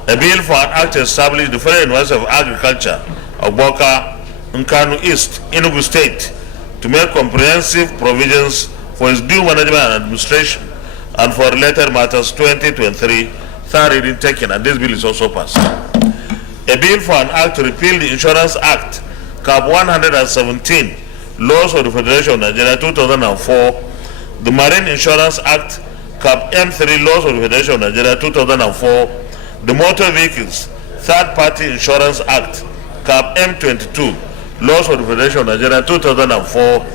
A bill for an act to establish the Federal University of Agriculture of Boka, Nkanu East, Enugu State, to make comprehensive provisions for its due management and administration, and for related matters 2023, third reading taken, and this bill is also passed. A bill for an act to repeal the Insurance Act, Cap 117, Laws of the Federation of Nigeria 2004, the Marine Insurance Act, Cap M3, Laws of the Federation of Nigeria 2004, the Motor Vehicles Third Party Insurance Act, Cap M22, Laws of the Federation of Nigeria 2004,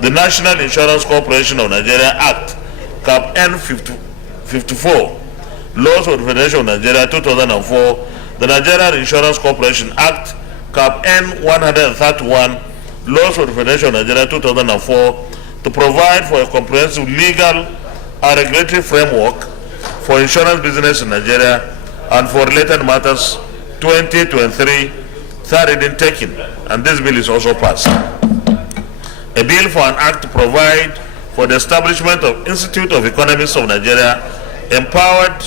the National Insurance Corporation of Nigeria Act, Cap N54, Laws of the Federation of Nigeria 2004, the Nigerian Insurance Corporation Act, Cap N131, Laws of the Federation of Nigeria 2004, to provide for a comprehensive legal and regulatory framework for insurance business in Nigeria, and for related matters 2023, third reading taken, and this bill is also passed. A bill for an act to provide for the establishment of Institute of Economists of Nigeria, empowered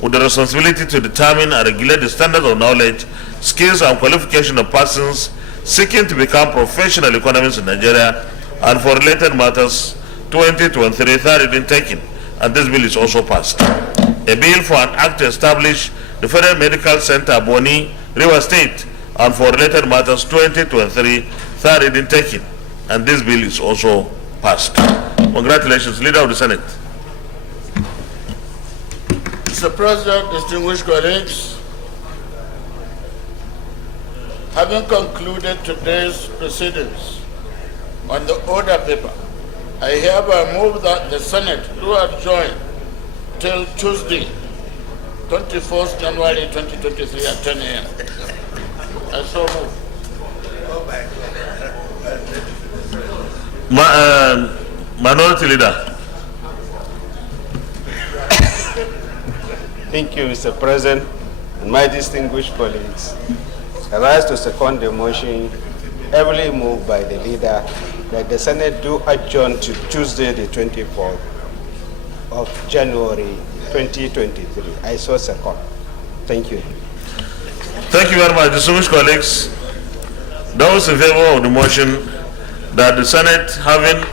with the responsibility to determine and regulate the standards of knowledge, skills, and qualification of persons seeking to become professional economists in Nigeria, and for related matters 2023, third reading taken, and this bill is also passed. A bill for an act to establish the Federal Medical Center, Boni, River State, and for related matters 2023, third reading taken, and this bill is also passed. Congratulations, Leader of the Senate. Mr. President, distinguished colleagues, having concluded today's proceedings on the order paper, I hereby move that the Senate do adjourn till Tuesday, 24th January 2023 at 10 a.m. I so move. Minority Leader. Thank you, Mr. President, and my distinguished colleagues. I rise to second the motion heavily moved by the leader that the Senate do adjourn to Tuesday, the 24th of January 2023. I so second. Thank you. Thank you very much, distinguished colleagues. Those in favor of the motion that the Senate, having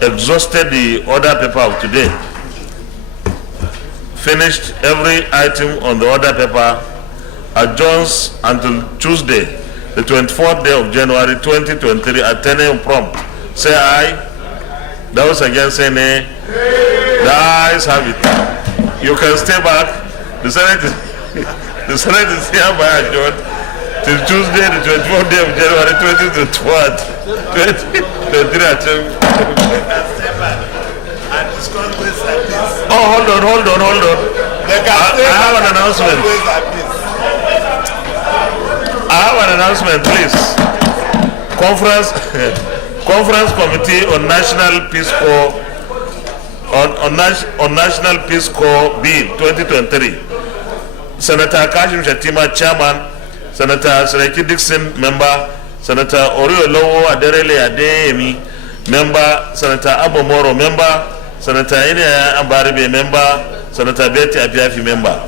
exhausted the order paper of today, finished every item on the order paper, adjourns until Tuesday, the 24th day of January 2023 at 10 a.m. prompt. Say aye. Those against say nay. The ayes have it. You can stay back. The Senate is hereby adjourned till Tuesday, the 24th day of January 2023 at 10 Oh, hold on. I have an announcement, please. Conference Committee on National Peace Corps on National Peace Corps Bill 2023. Senator Kashim Shatima, Chairman. Senator Sereki Dixon, Member. Senator Oriolowo Aderele Adeyemi, Member. Senator Abomoro, Member. Senator Ine Ambaribe, Member. Senator Betty Apiafi, Member.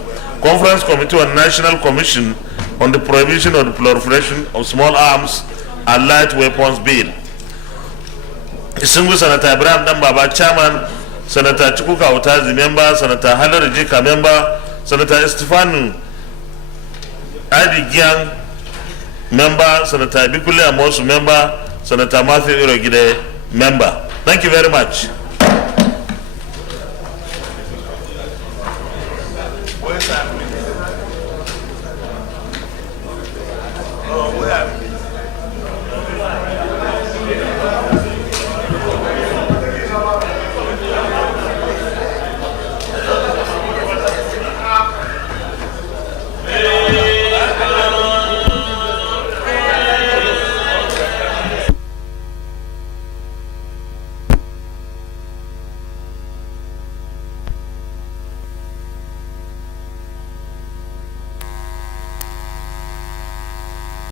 Conference Committee on National Commission on the Prohibition of the Proliferation of Small Arms and Light Weapons Bill. Distinguished Senator Ibrahim Dambaba, Chairman. Senator Chukwuka Utazi, Member. Senator Halil Jika, Member. Senator Estefanu Adi Gyang, Member. Senator Bikule Amosu, Member. Senator Matthew Irogide, Member. Thank you very much.